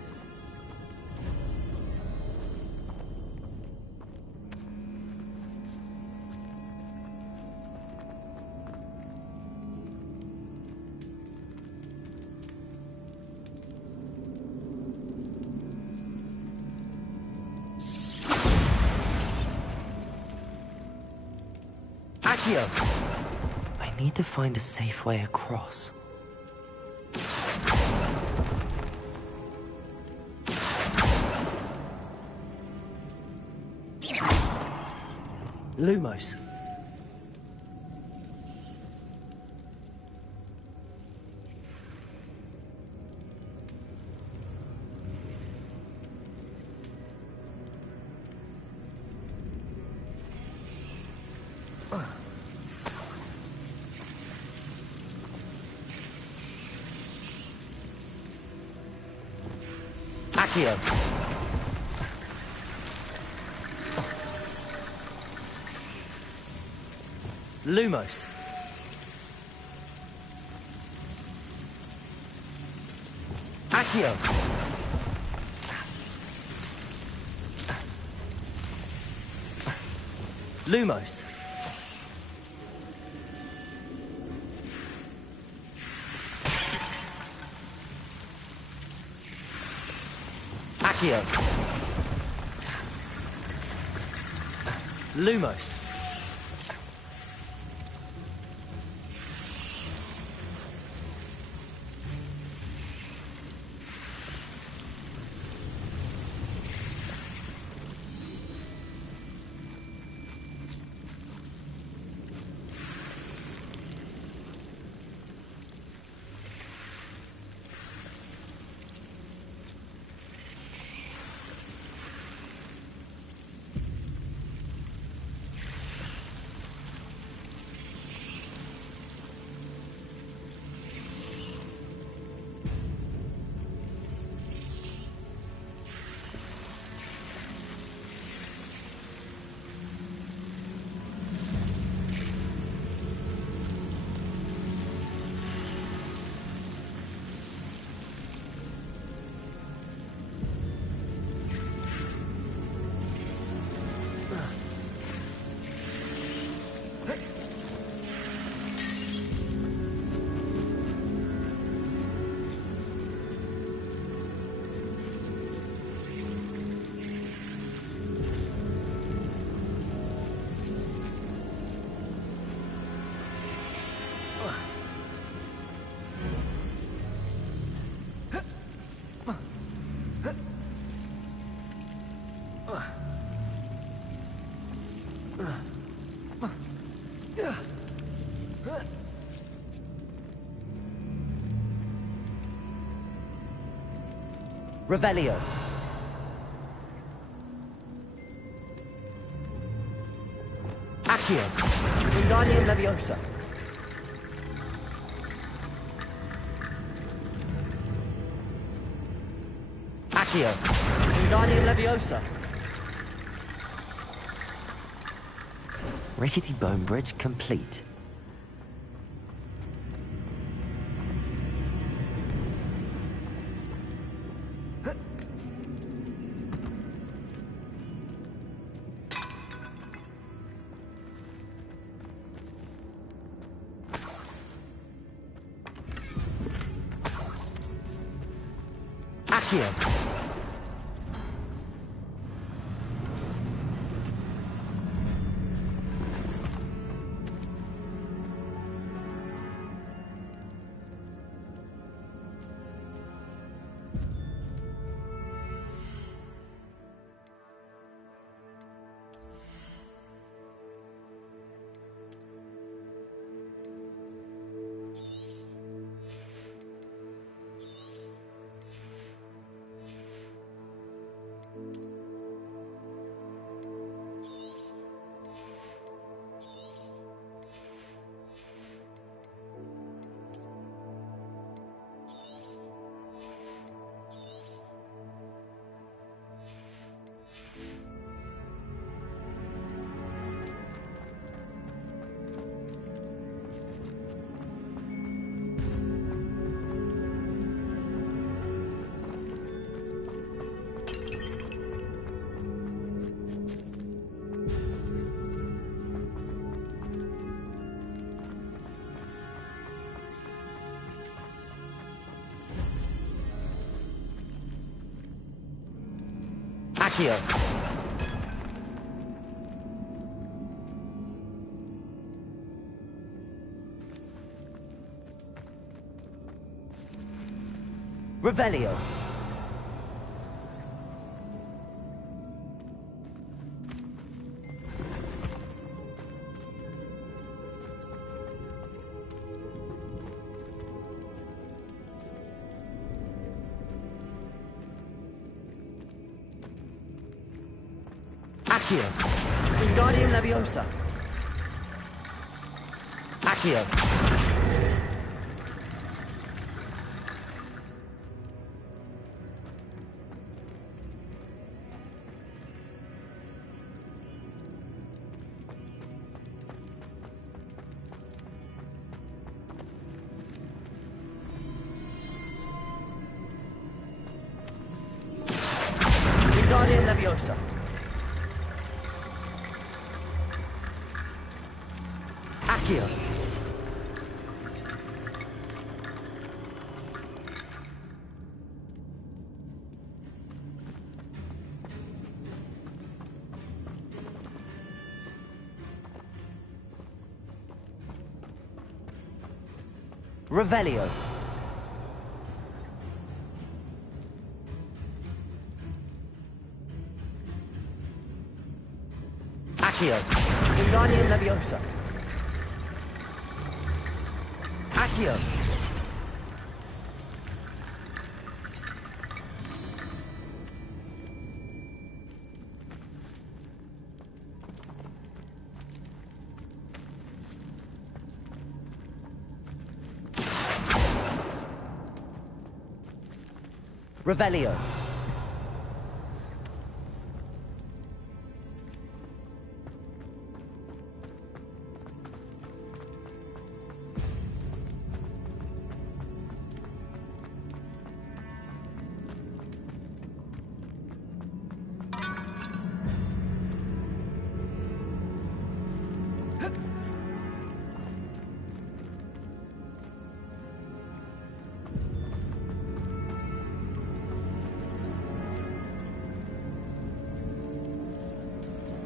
I need to find a safe way across. Lumos. Accio. Lumos. Accio. Lumos. Accio. Lumos. Revelio. Accio. Wingardium Leviosa. Accio. Wingardium Leviosa. Rickety Bone Bridge complete. Accio. Accio. Revelio. Accio. Wingardium Leviosa. Accio. Wingardium Leviosa. Accio. Revelio. Accio. Wingardium Leviosa. Accio. Revelio.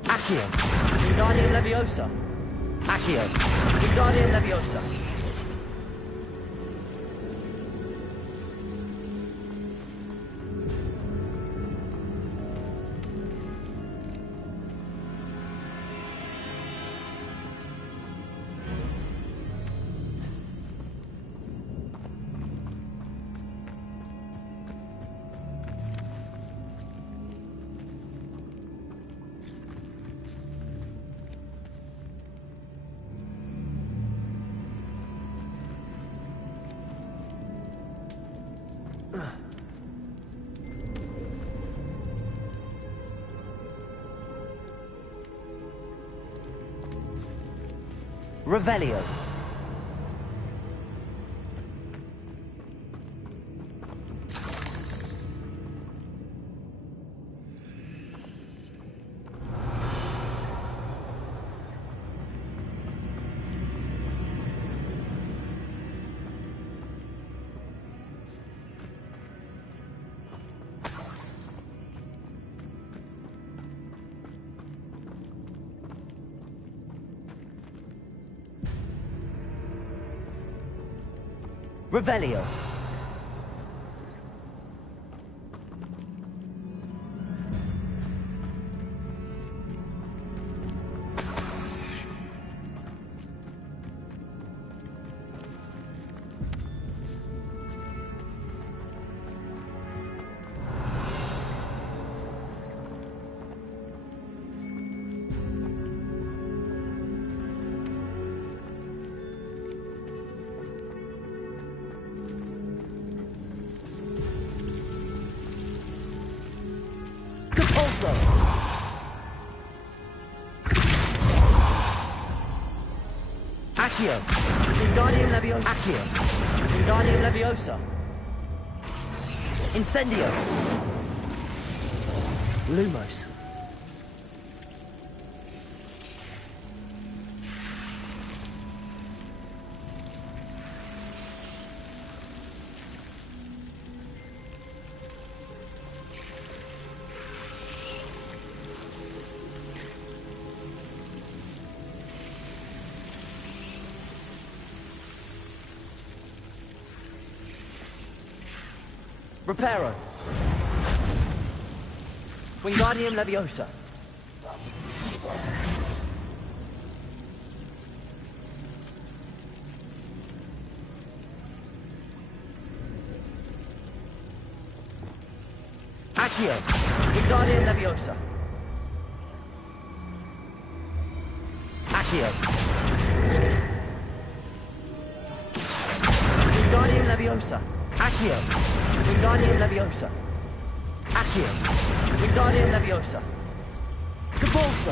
Accio. Wingardium Leviosa. Accio. Wingardium Leviosa. Revelio. Revelio. Accio. Wingardium Leviosa. Accio. Wingardium Leviosa. Incendio. Lumos. Reparo. Wingardium Leviosa. Accio. Wingardium Leviosa. Accio. Wingardium Leviosa. Accio. Wingardium Leviosa. Accio. Wingardium Leviosa. Capulso.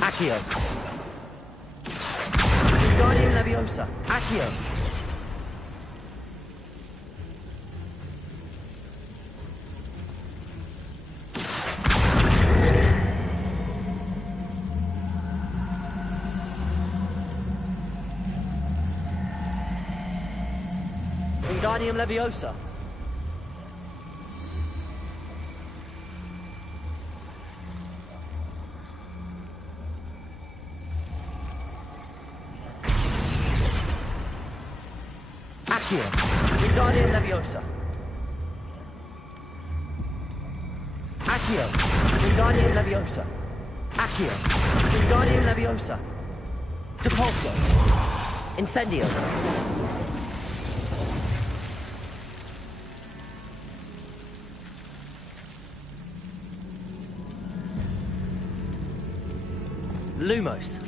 Accio. Wingardium Leviosa. Accio. Wingardium Leviosa. Accio. Wingardium Leviosa. Accio. Wingardium Leviosa. Accio. Wingardium Leviosa. Depulso. Incendio. Lumos.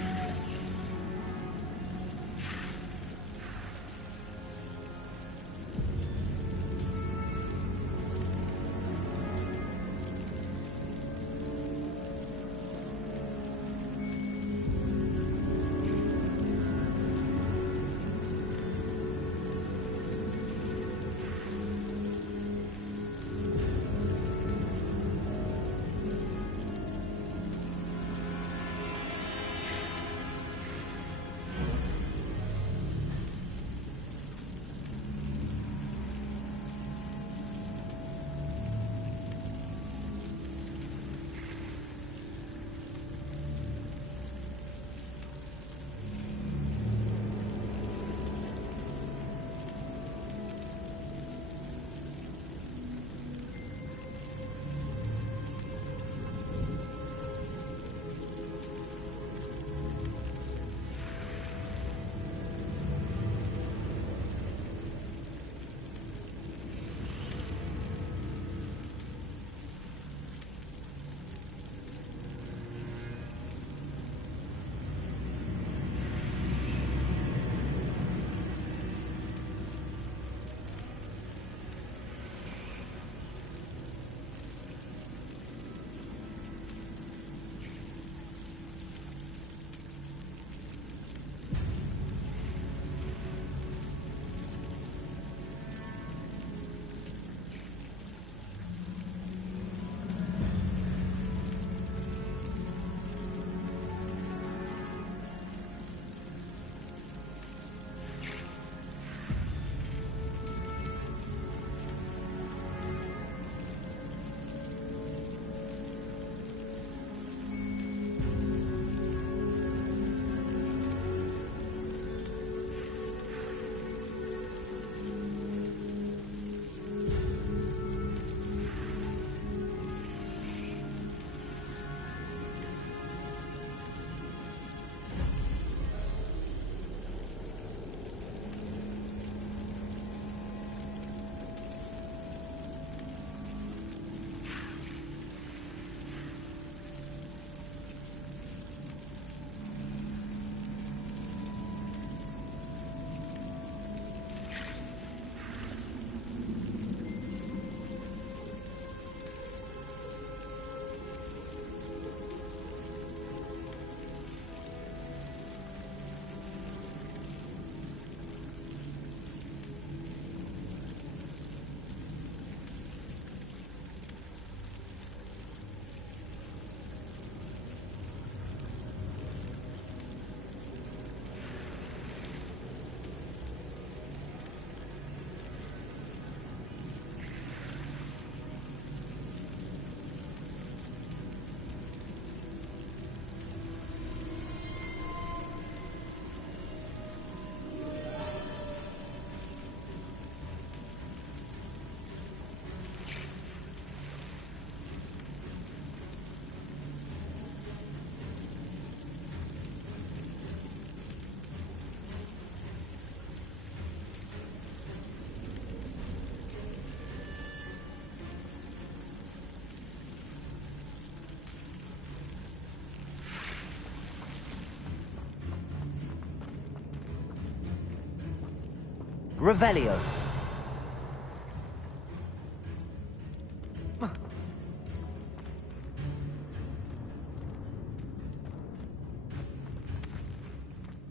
Revelio.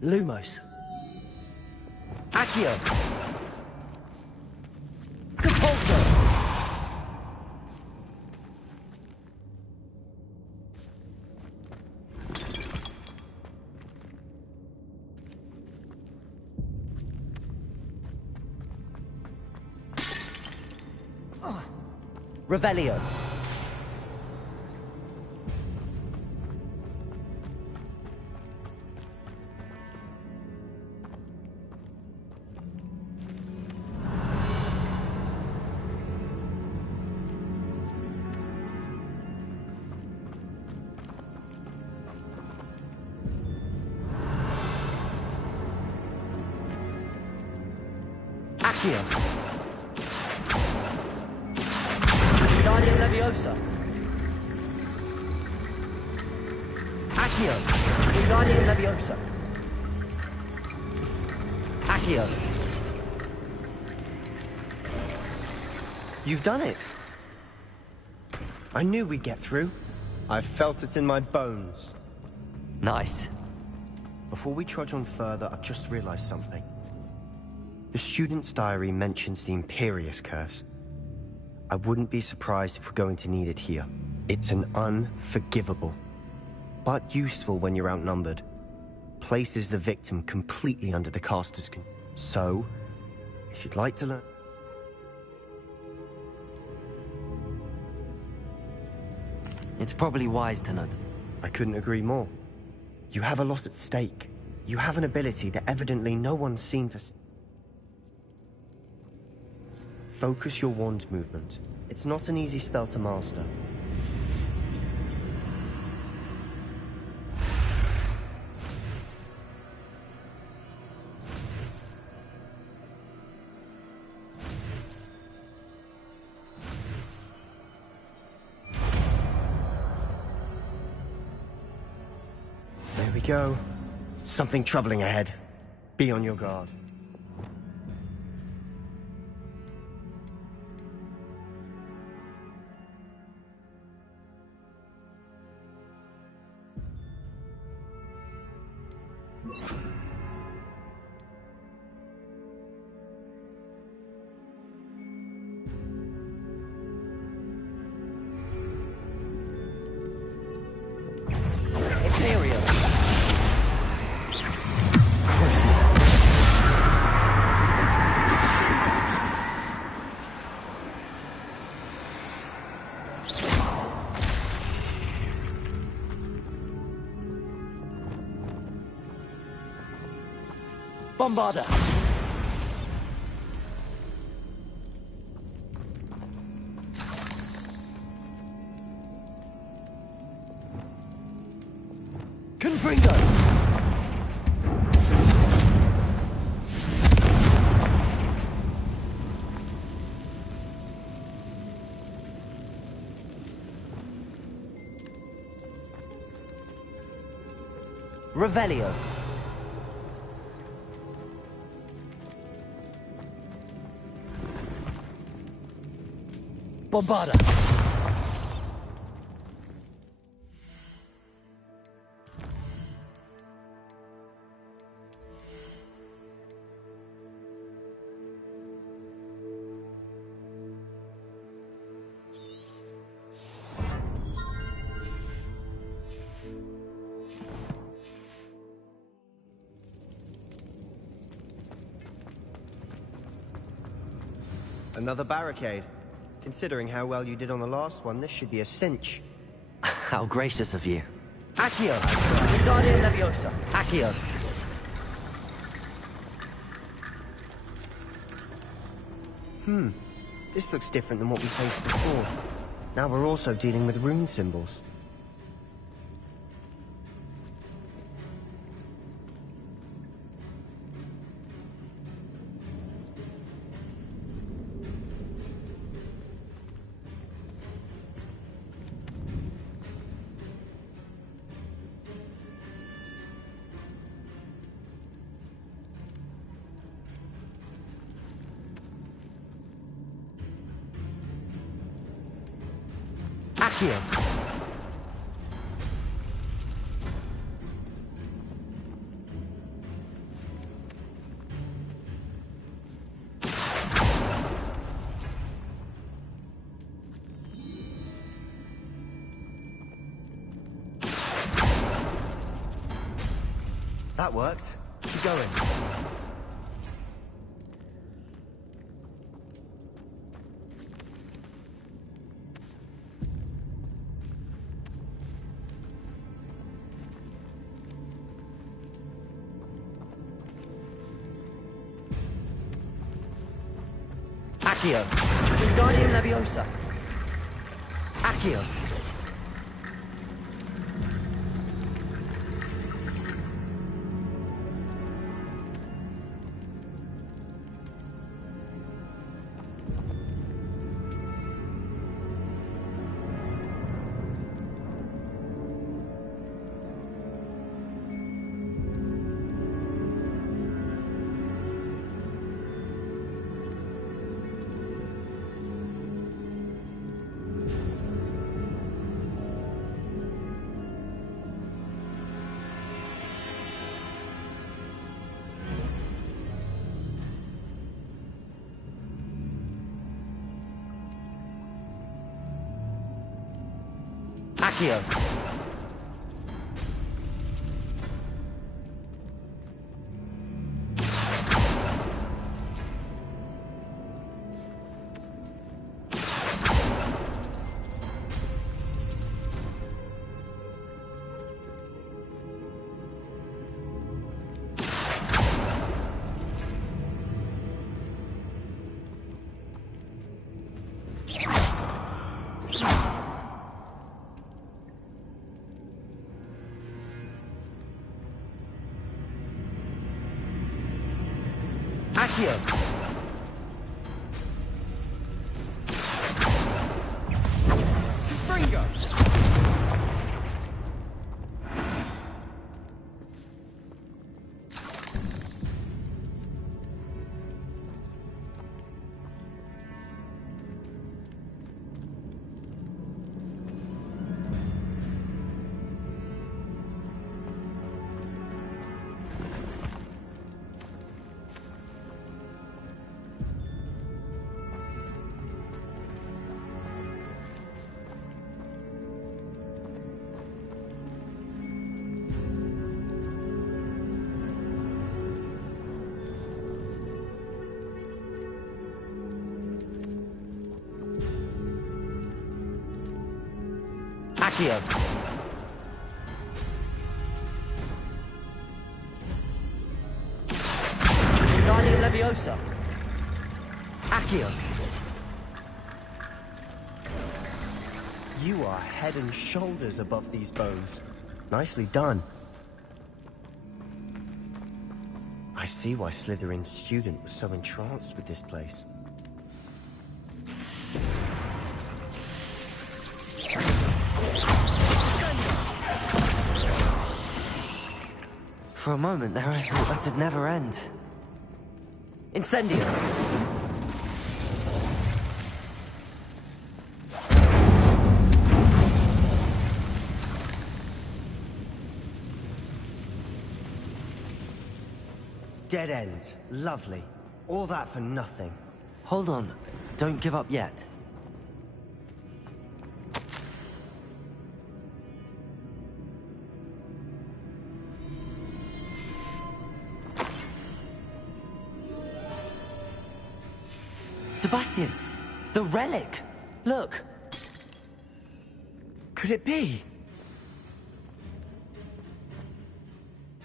Lumos. Accio. Capulso. Revelio. Accio. Guardian Leviosa. Accio. Guardian Leviosa. Accio. You've done it. I knew we'd get through. I felt it in my bones. Nice. Before we trudge on further, I've just realized something. The student's diary mentions the Imperious Curse. I wouldn't be surprised if we're going to need it here. It's an unforgivable, but useful when you're outnumbered. Places the victim completely under the caster's control. So, if you'd like to learn... It's probably wise to know that. I couldn't agree more. You have a lot at stake. You have an ability that evidently no one's seen for... Focus your wand movement. It's not an easy spell to master. There we go. Something troubling ahead. Be on your guard. Bombarda. Confringo. Revelio. Bombarda. Another barricade. Considering how well you did on the last one, this should be a cinch. How gracious of you. Accio! Guardian Leviosa. Accio. This looks different than what we faced before. Now we're also dealing with rune symbols. Accio. That worked. Keep going. Accio. Wingardium Leviosa. Accio. Accio. Accio. Fringo. Accio. Wingardium Leviosa. Accio. You are head and shoulders above these bones. Nicely done. I see why Slytherin's student was so entranced with this place. For a moment there, I thought that'd never end. Incendio! Dead end. Lovely. All that for nothing. Hold on. Don't give up yet. Sebastian! The relic! Look! Could it be?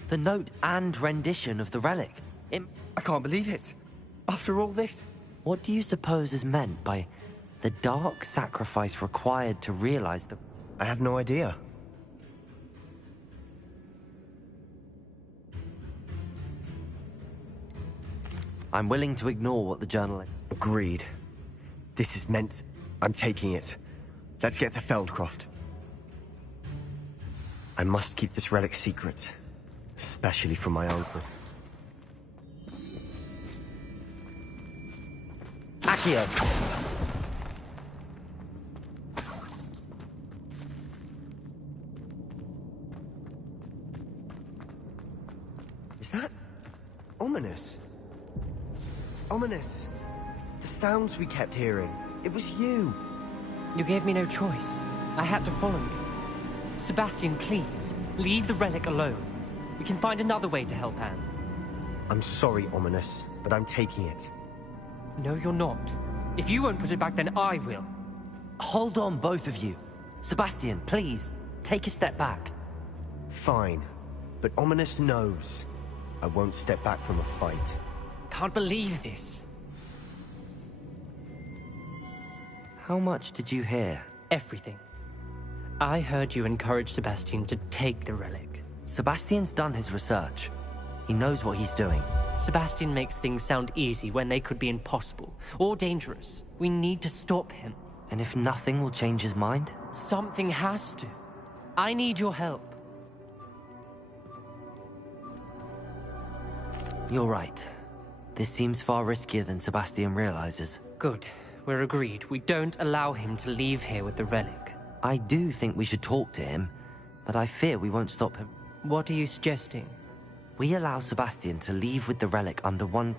The note and rendition of the relic. I can't believe it. After all this. What do you suppose is meant by the dark sacrifice required to realize the... I have no idea. I'm willing to ignore what the journal... Agreed. This is meant... I'm taking it. Let's get to Feldcroft. I must keep this relic secret. Especially from my uncle. Accio! Ominous. Ominous. The sounds we kept hearing. It was you. You gave me no choice. I had to follow you. Sebastian, please, leave the relic alone. We can find another way to help Anne. I'm sorry, Ominous, but I'm taking it. No, you're not. If you won't put it back, then I will. Hold on, both of you. Sebastian, please, take a step back. Fine, but Ominous knows I won't step back from a fight. Can't believe this. How much did you hear? Everything. I heard you encourage Sebastian to take the relic. Sebastian's done his research. He knows what he's doing. Sebastian makes things sound easy when they could be impossible or dangerous. We need to stop him. And if nothing will change his mind? Something has to. I need your help. You're right. This seems far riskier than Sebastian realizes. Good. We're agreed. We don't allow him to leave here with the relic. I do think we should talk to him, but I fear we won't stop him. What are you suggesting? We allow Sebastian to leave with the relic under one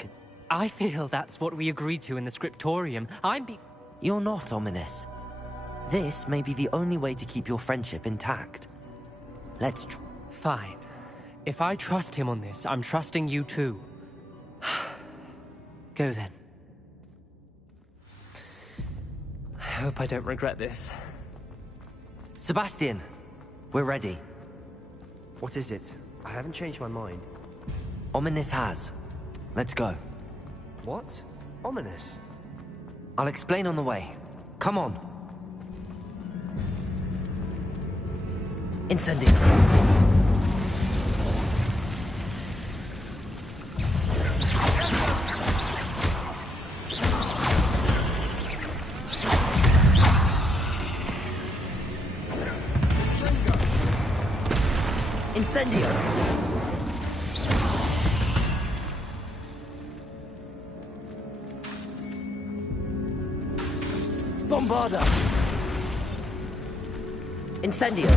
I feel that's what we agreed to in the scriptorium. You're not, Ominous. This may be the only way to keep your friendship intact. Let's Fine. If I trust him on this, I'm trusting you too. Go then. I hope I don't regret this. Sebastian, we're ready. What is it? I haven't changed my mind. Ominous has. Let's go. What? Ominous? I'll explain on the way. Come on. Incendio. Incendio! Bombarda! Incendio!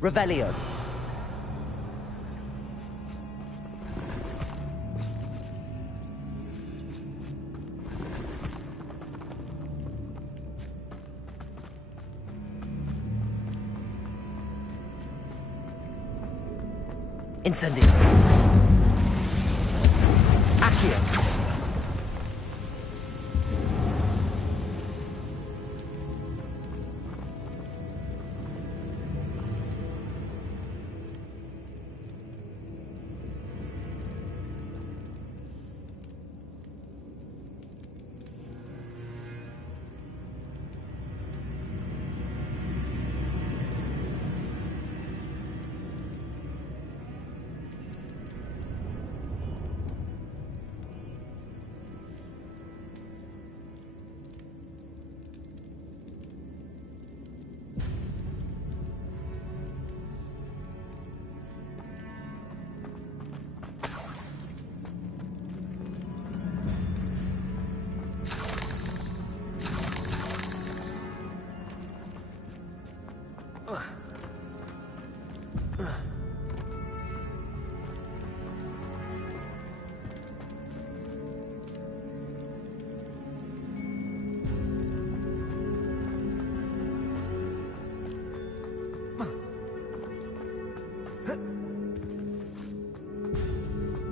Revelio! Incendio. Accio.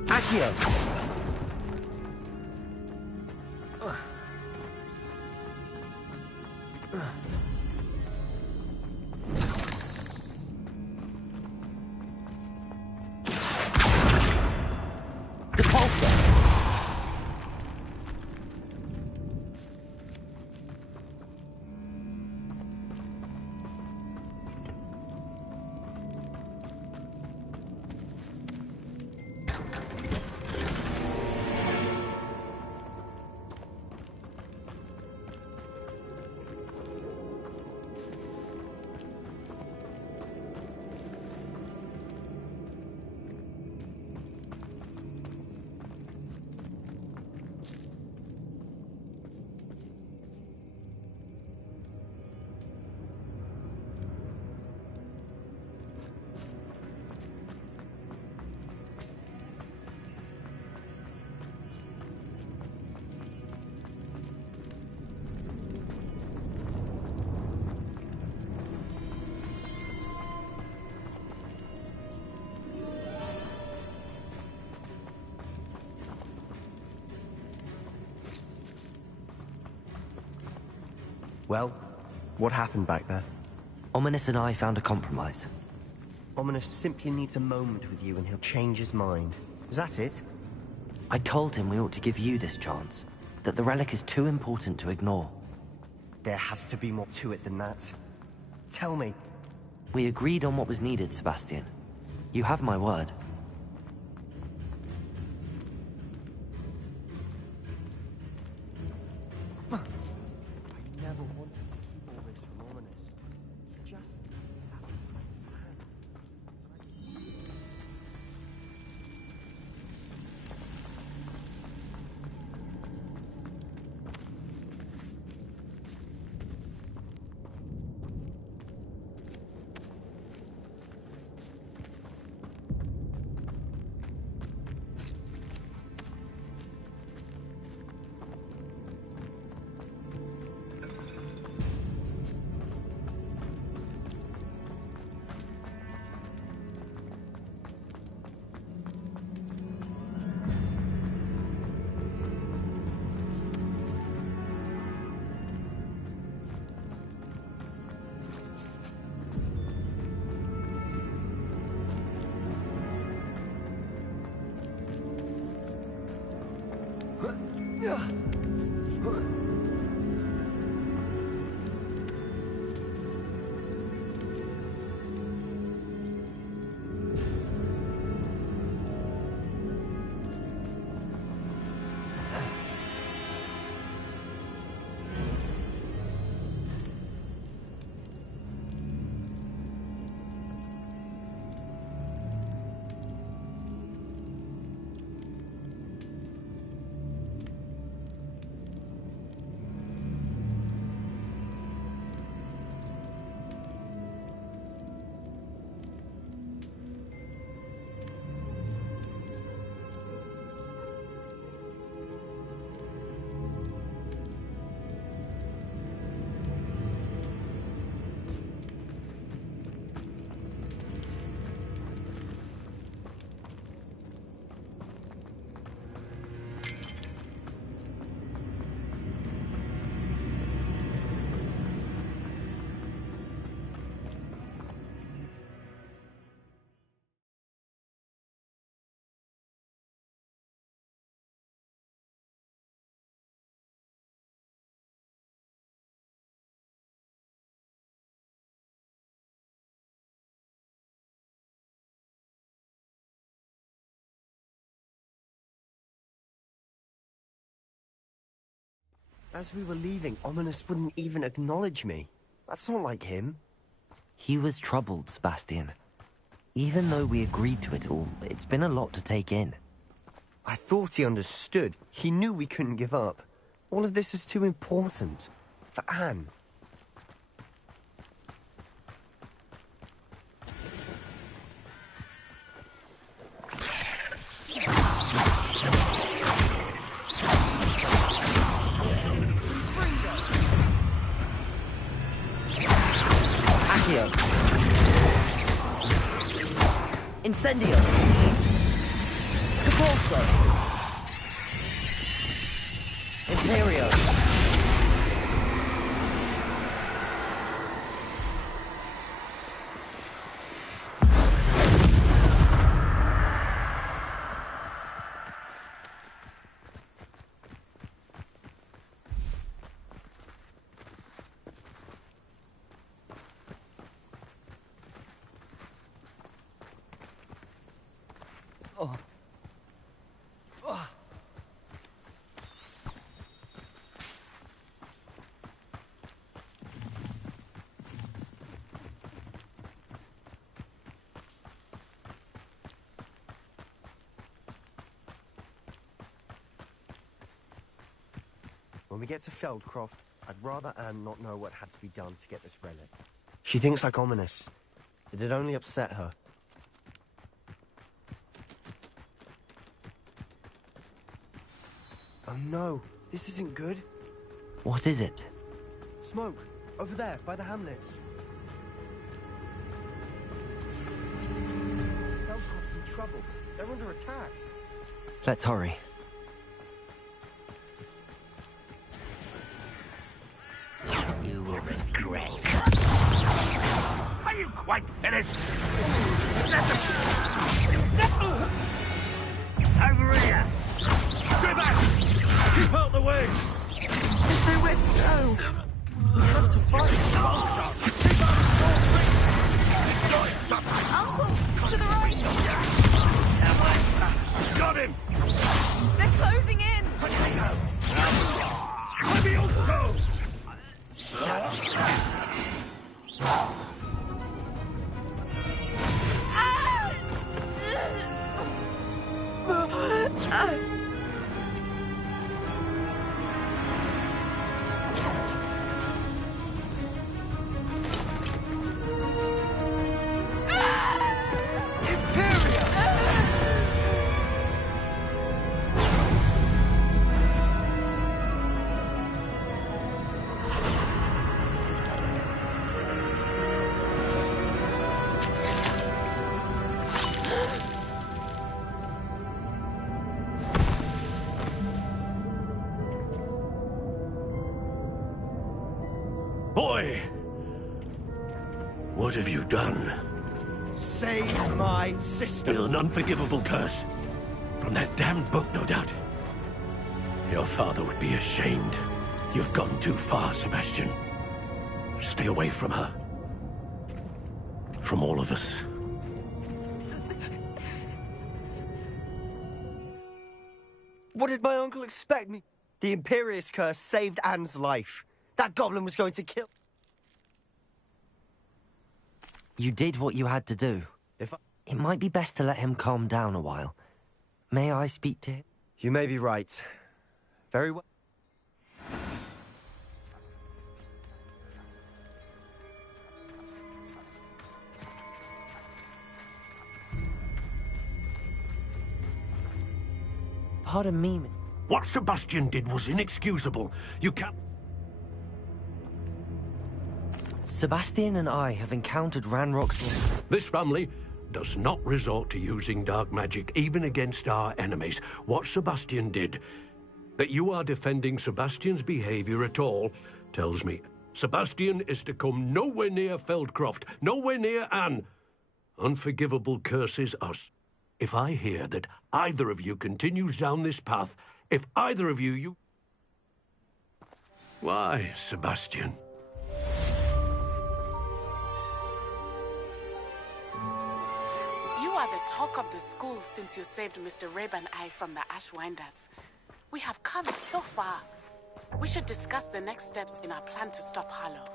Accio. Depulsor. Well, what happened back there? Ominous and I found a compromise. Ominous simply needs a moment with you and he'll change his mind. Is that it? I told him we ought to give you this chance, that the relic is too important to ignore. There has to be more to it than that. Tell me. We agreed on what was needed, Sebastian. You have my word. I never wanted to keep all this from Ominous. Just as a plan. As we were leaving, Ominous wouldn't even acknowledge me. That's not like him. He was troubled, Sebastian. Even though we agreed to it all, it's been a lot to take in. I thought he understood. He knew we couldn't give up. All of this is too important. For Anne. Accio. Incendio. Capulso. Imperio. When we get to Feldcroft, I'd rather Anne not know what had to be done to get this relic. She thinks like Ominous. It'd only upset her. Oh no, this isn't good. What is it? Smoke, over there, by the hamlets. Feldcroft's in trouble. They're under attack. Let's hurry. You quite finished. Over here! Stay back! Keep out the way! There's nowhere to go. That's a fight! Ball shot! Keep out of the Uncle, to the right. Got him! They're closing in. Let me also! Boy! What have you done? Save my sister. With an unforgivable curse. From that damned book, no doubt. Your father would be ashamed. You've gone too far, Sebastian. Stay away from her. From all of us. What did my uncle expect me? The Imperious curse saved Anne's life. That goblin was going to kill... You did what you had to do. It might be best to let him calm down a while. May I speak to him? You may be right. Very well. Pardon me. What Sebastian did was inexcusable. You can't... Sebastian and I have encountered Ranrock's... This family does not resort to using dark magic, even against our enemies. What Sebastian did, that you are defending Sebastian's behavior at all, tells me Sebastian is to come nowhere near Feldcroft, nowhere near Anne. Unforgivable curses us. If I hear that either of you continues down this path, if either of you... Why, Sebastian? You are the talk of the school since you saved Mr. Rabe and I from the Ashwinders. We have come so far. We should discuss the next steps in our plan to stop Harlow.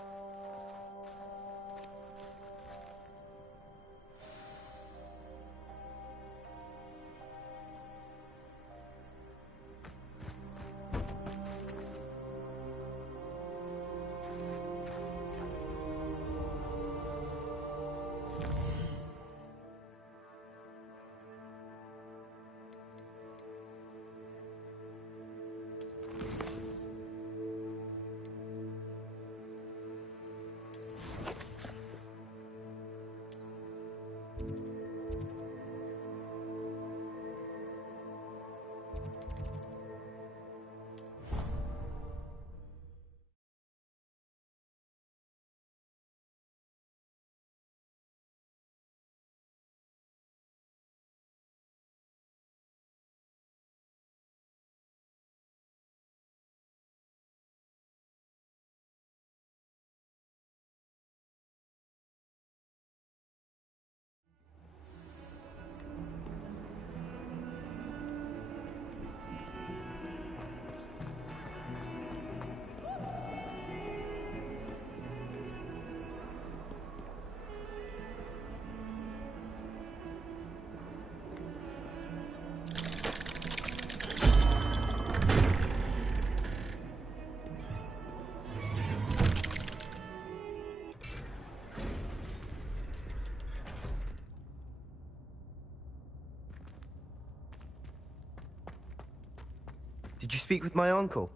Did you speak with my uncle?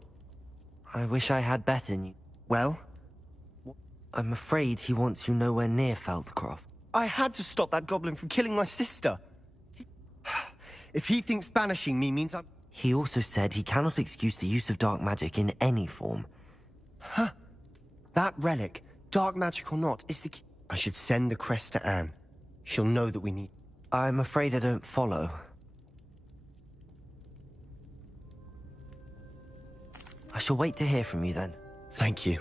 I wish I had better news. Well? I'm afraid he wants you nowhere near Feldcroft. I had to stop that goblin from killing my sister. If he thinks banishing me means I'm... He also said he cannot excuse the use of dark magic in any form. Huh. That relic, dark magic or not, is the key. I should send the crest to Anne. She'll know that we need... I'm afraid I don't follow. I shall wait to hear from you then. Thank you.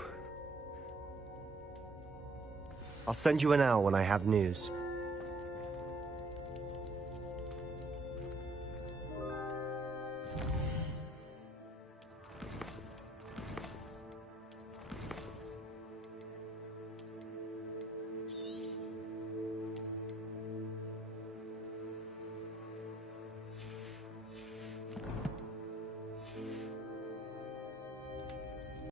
I'll send you an owl when I have news.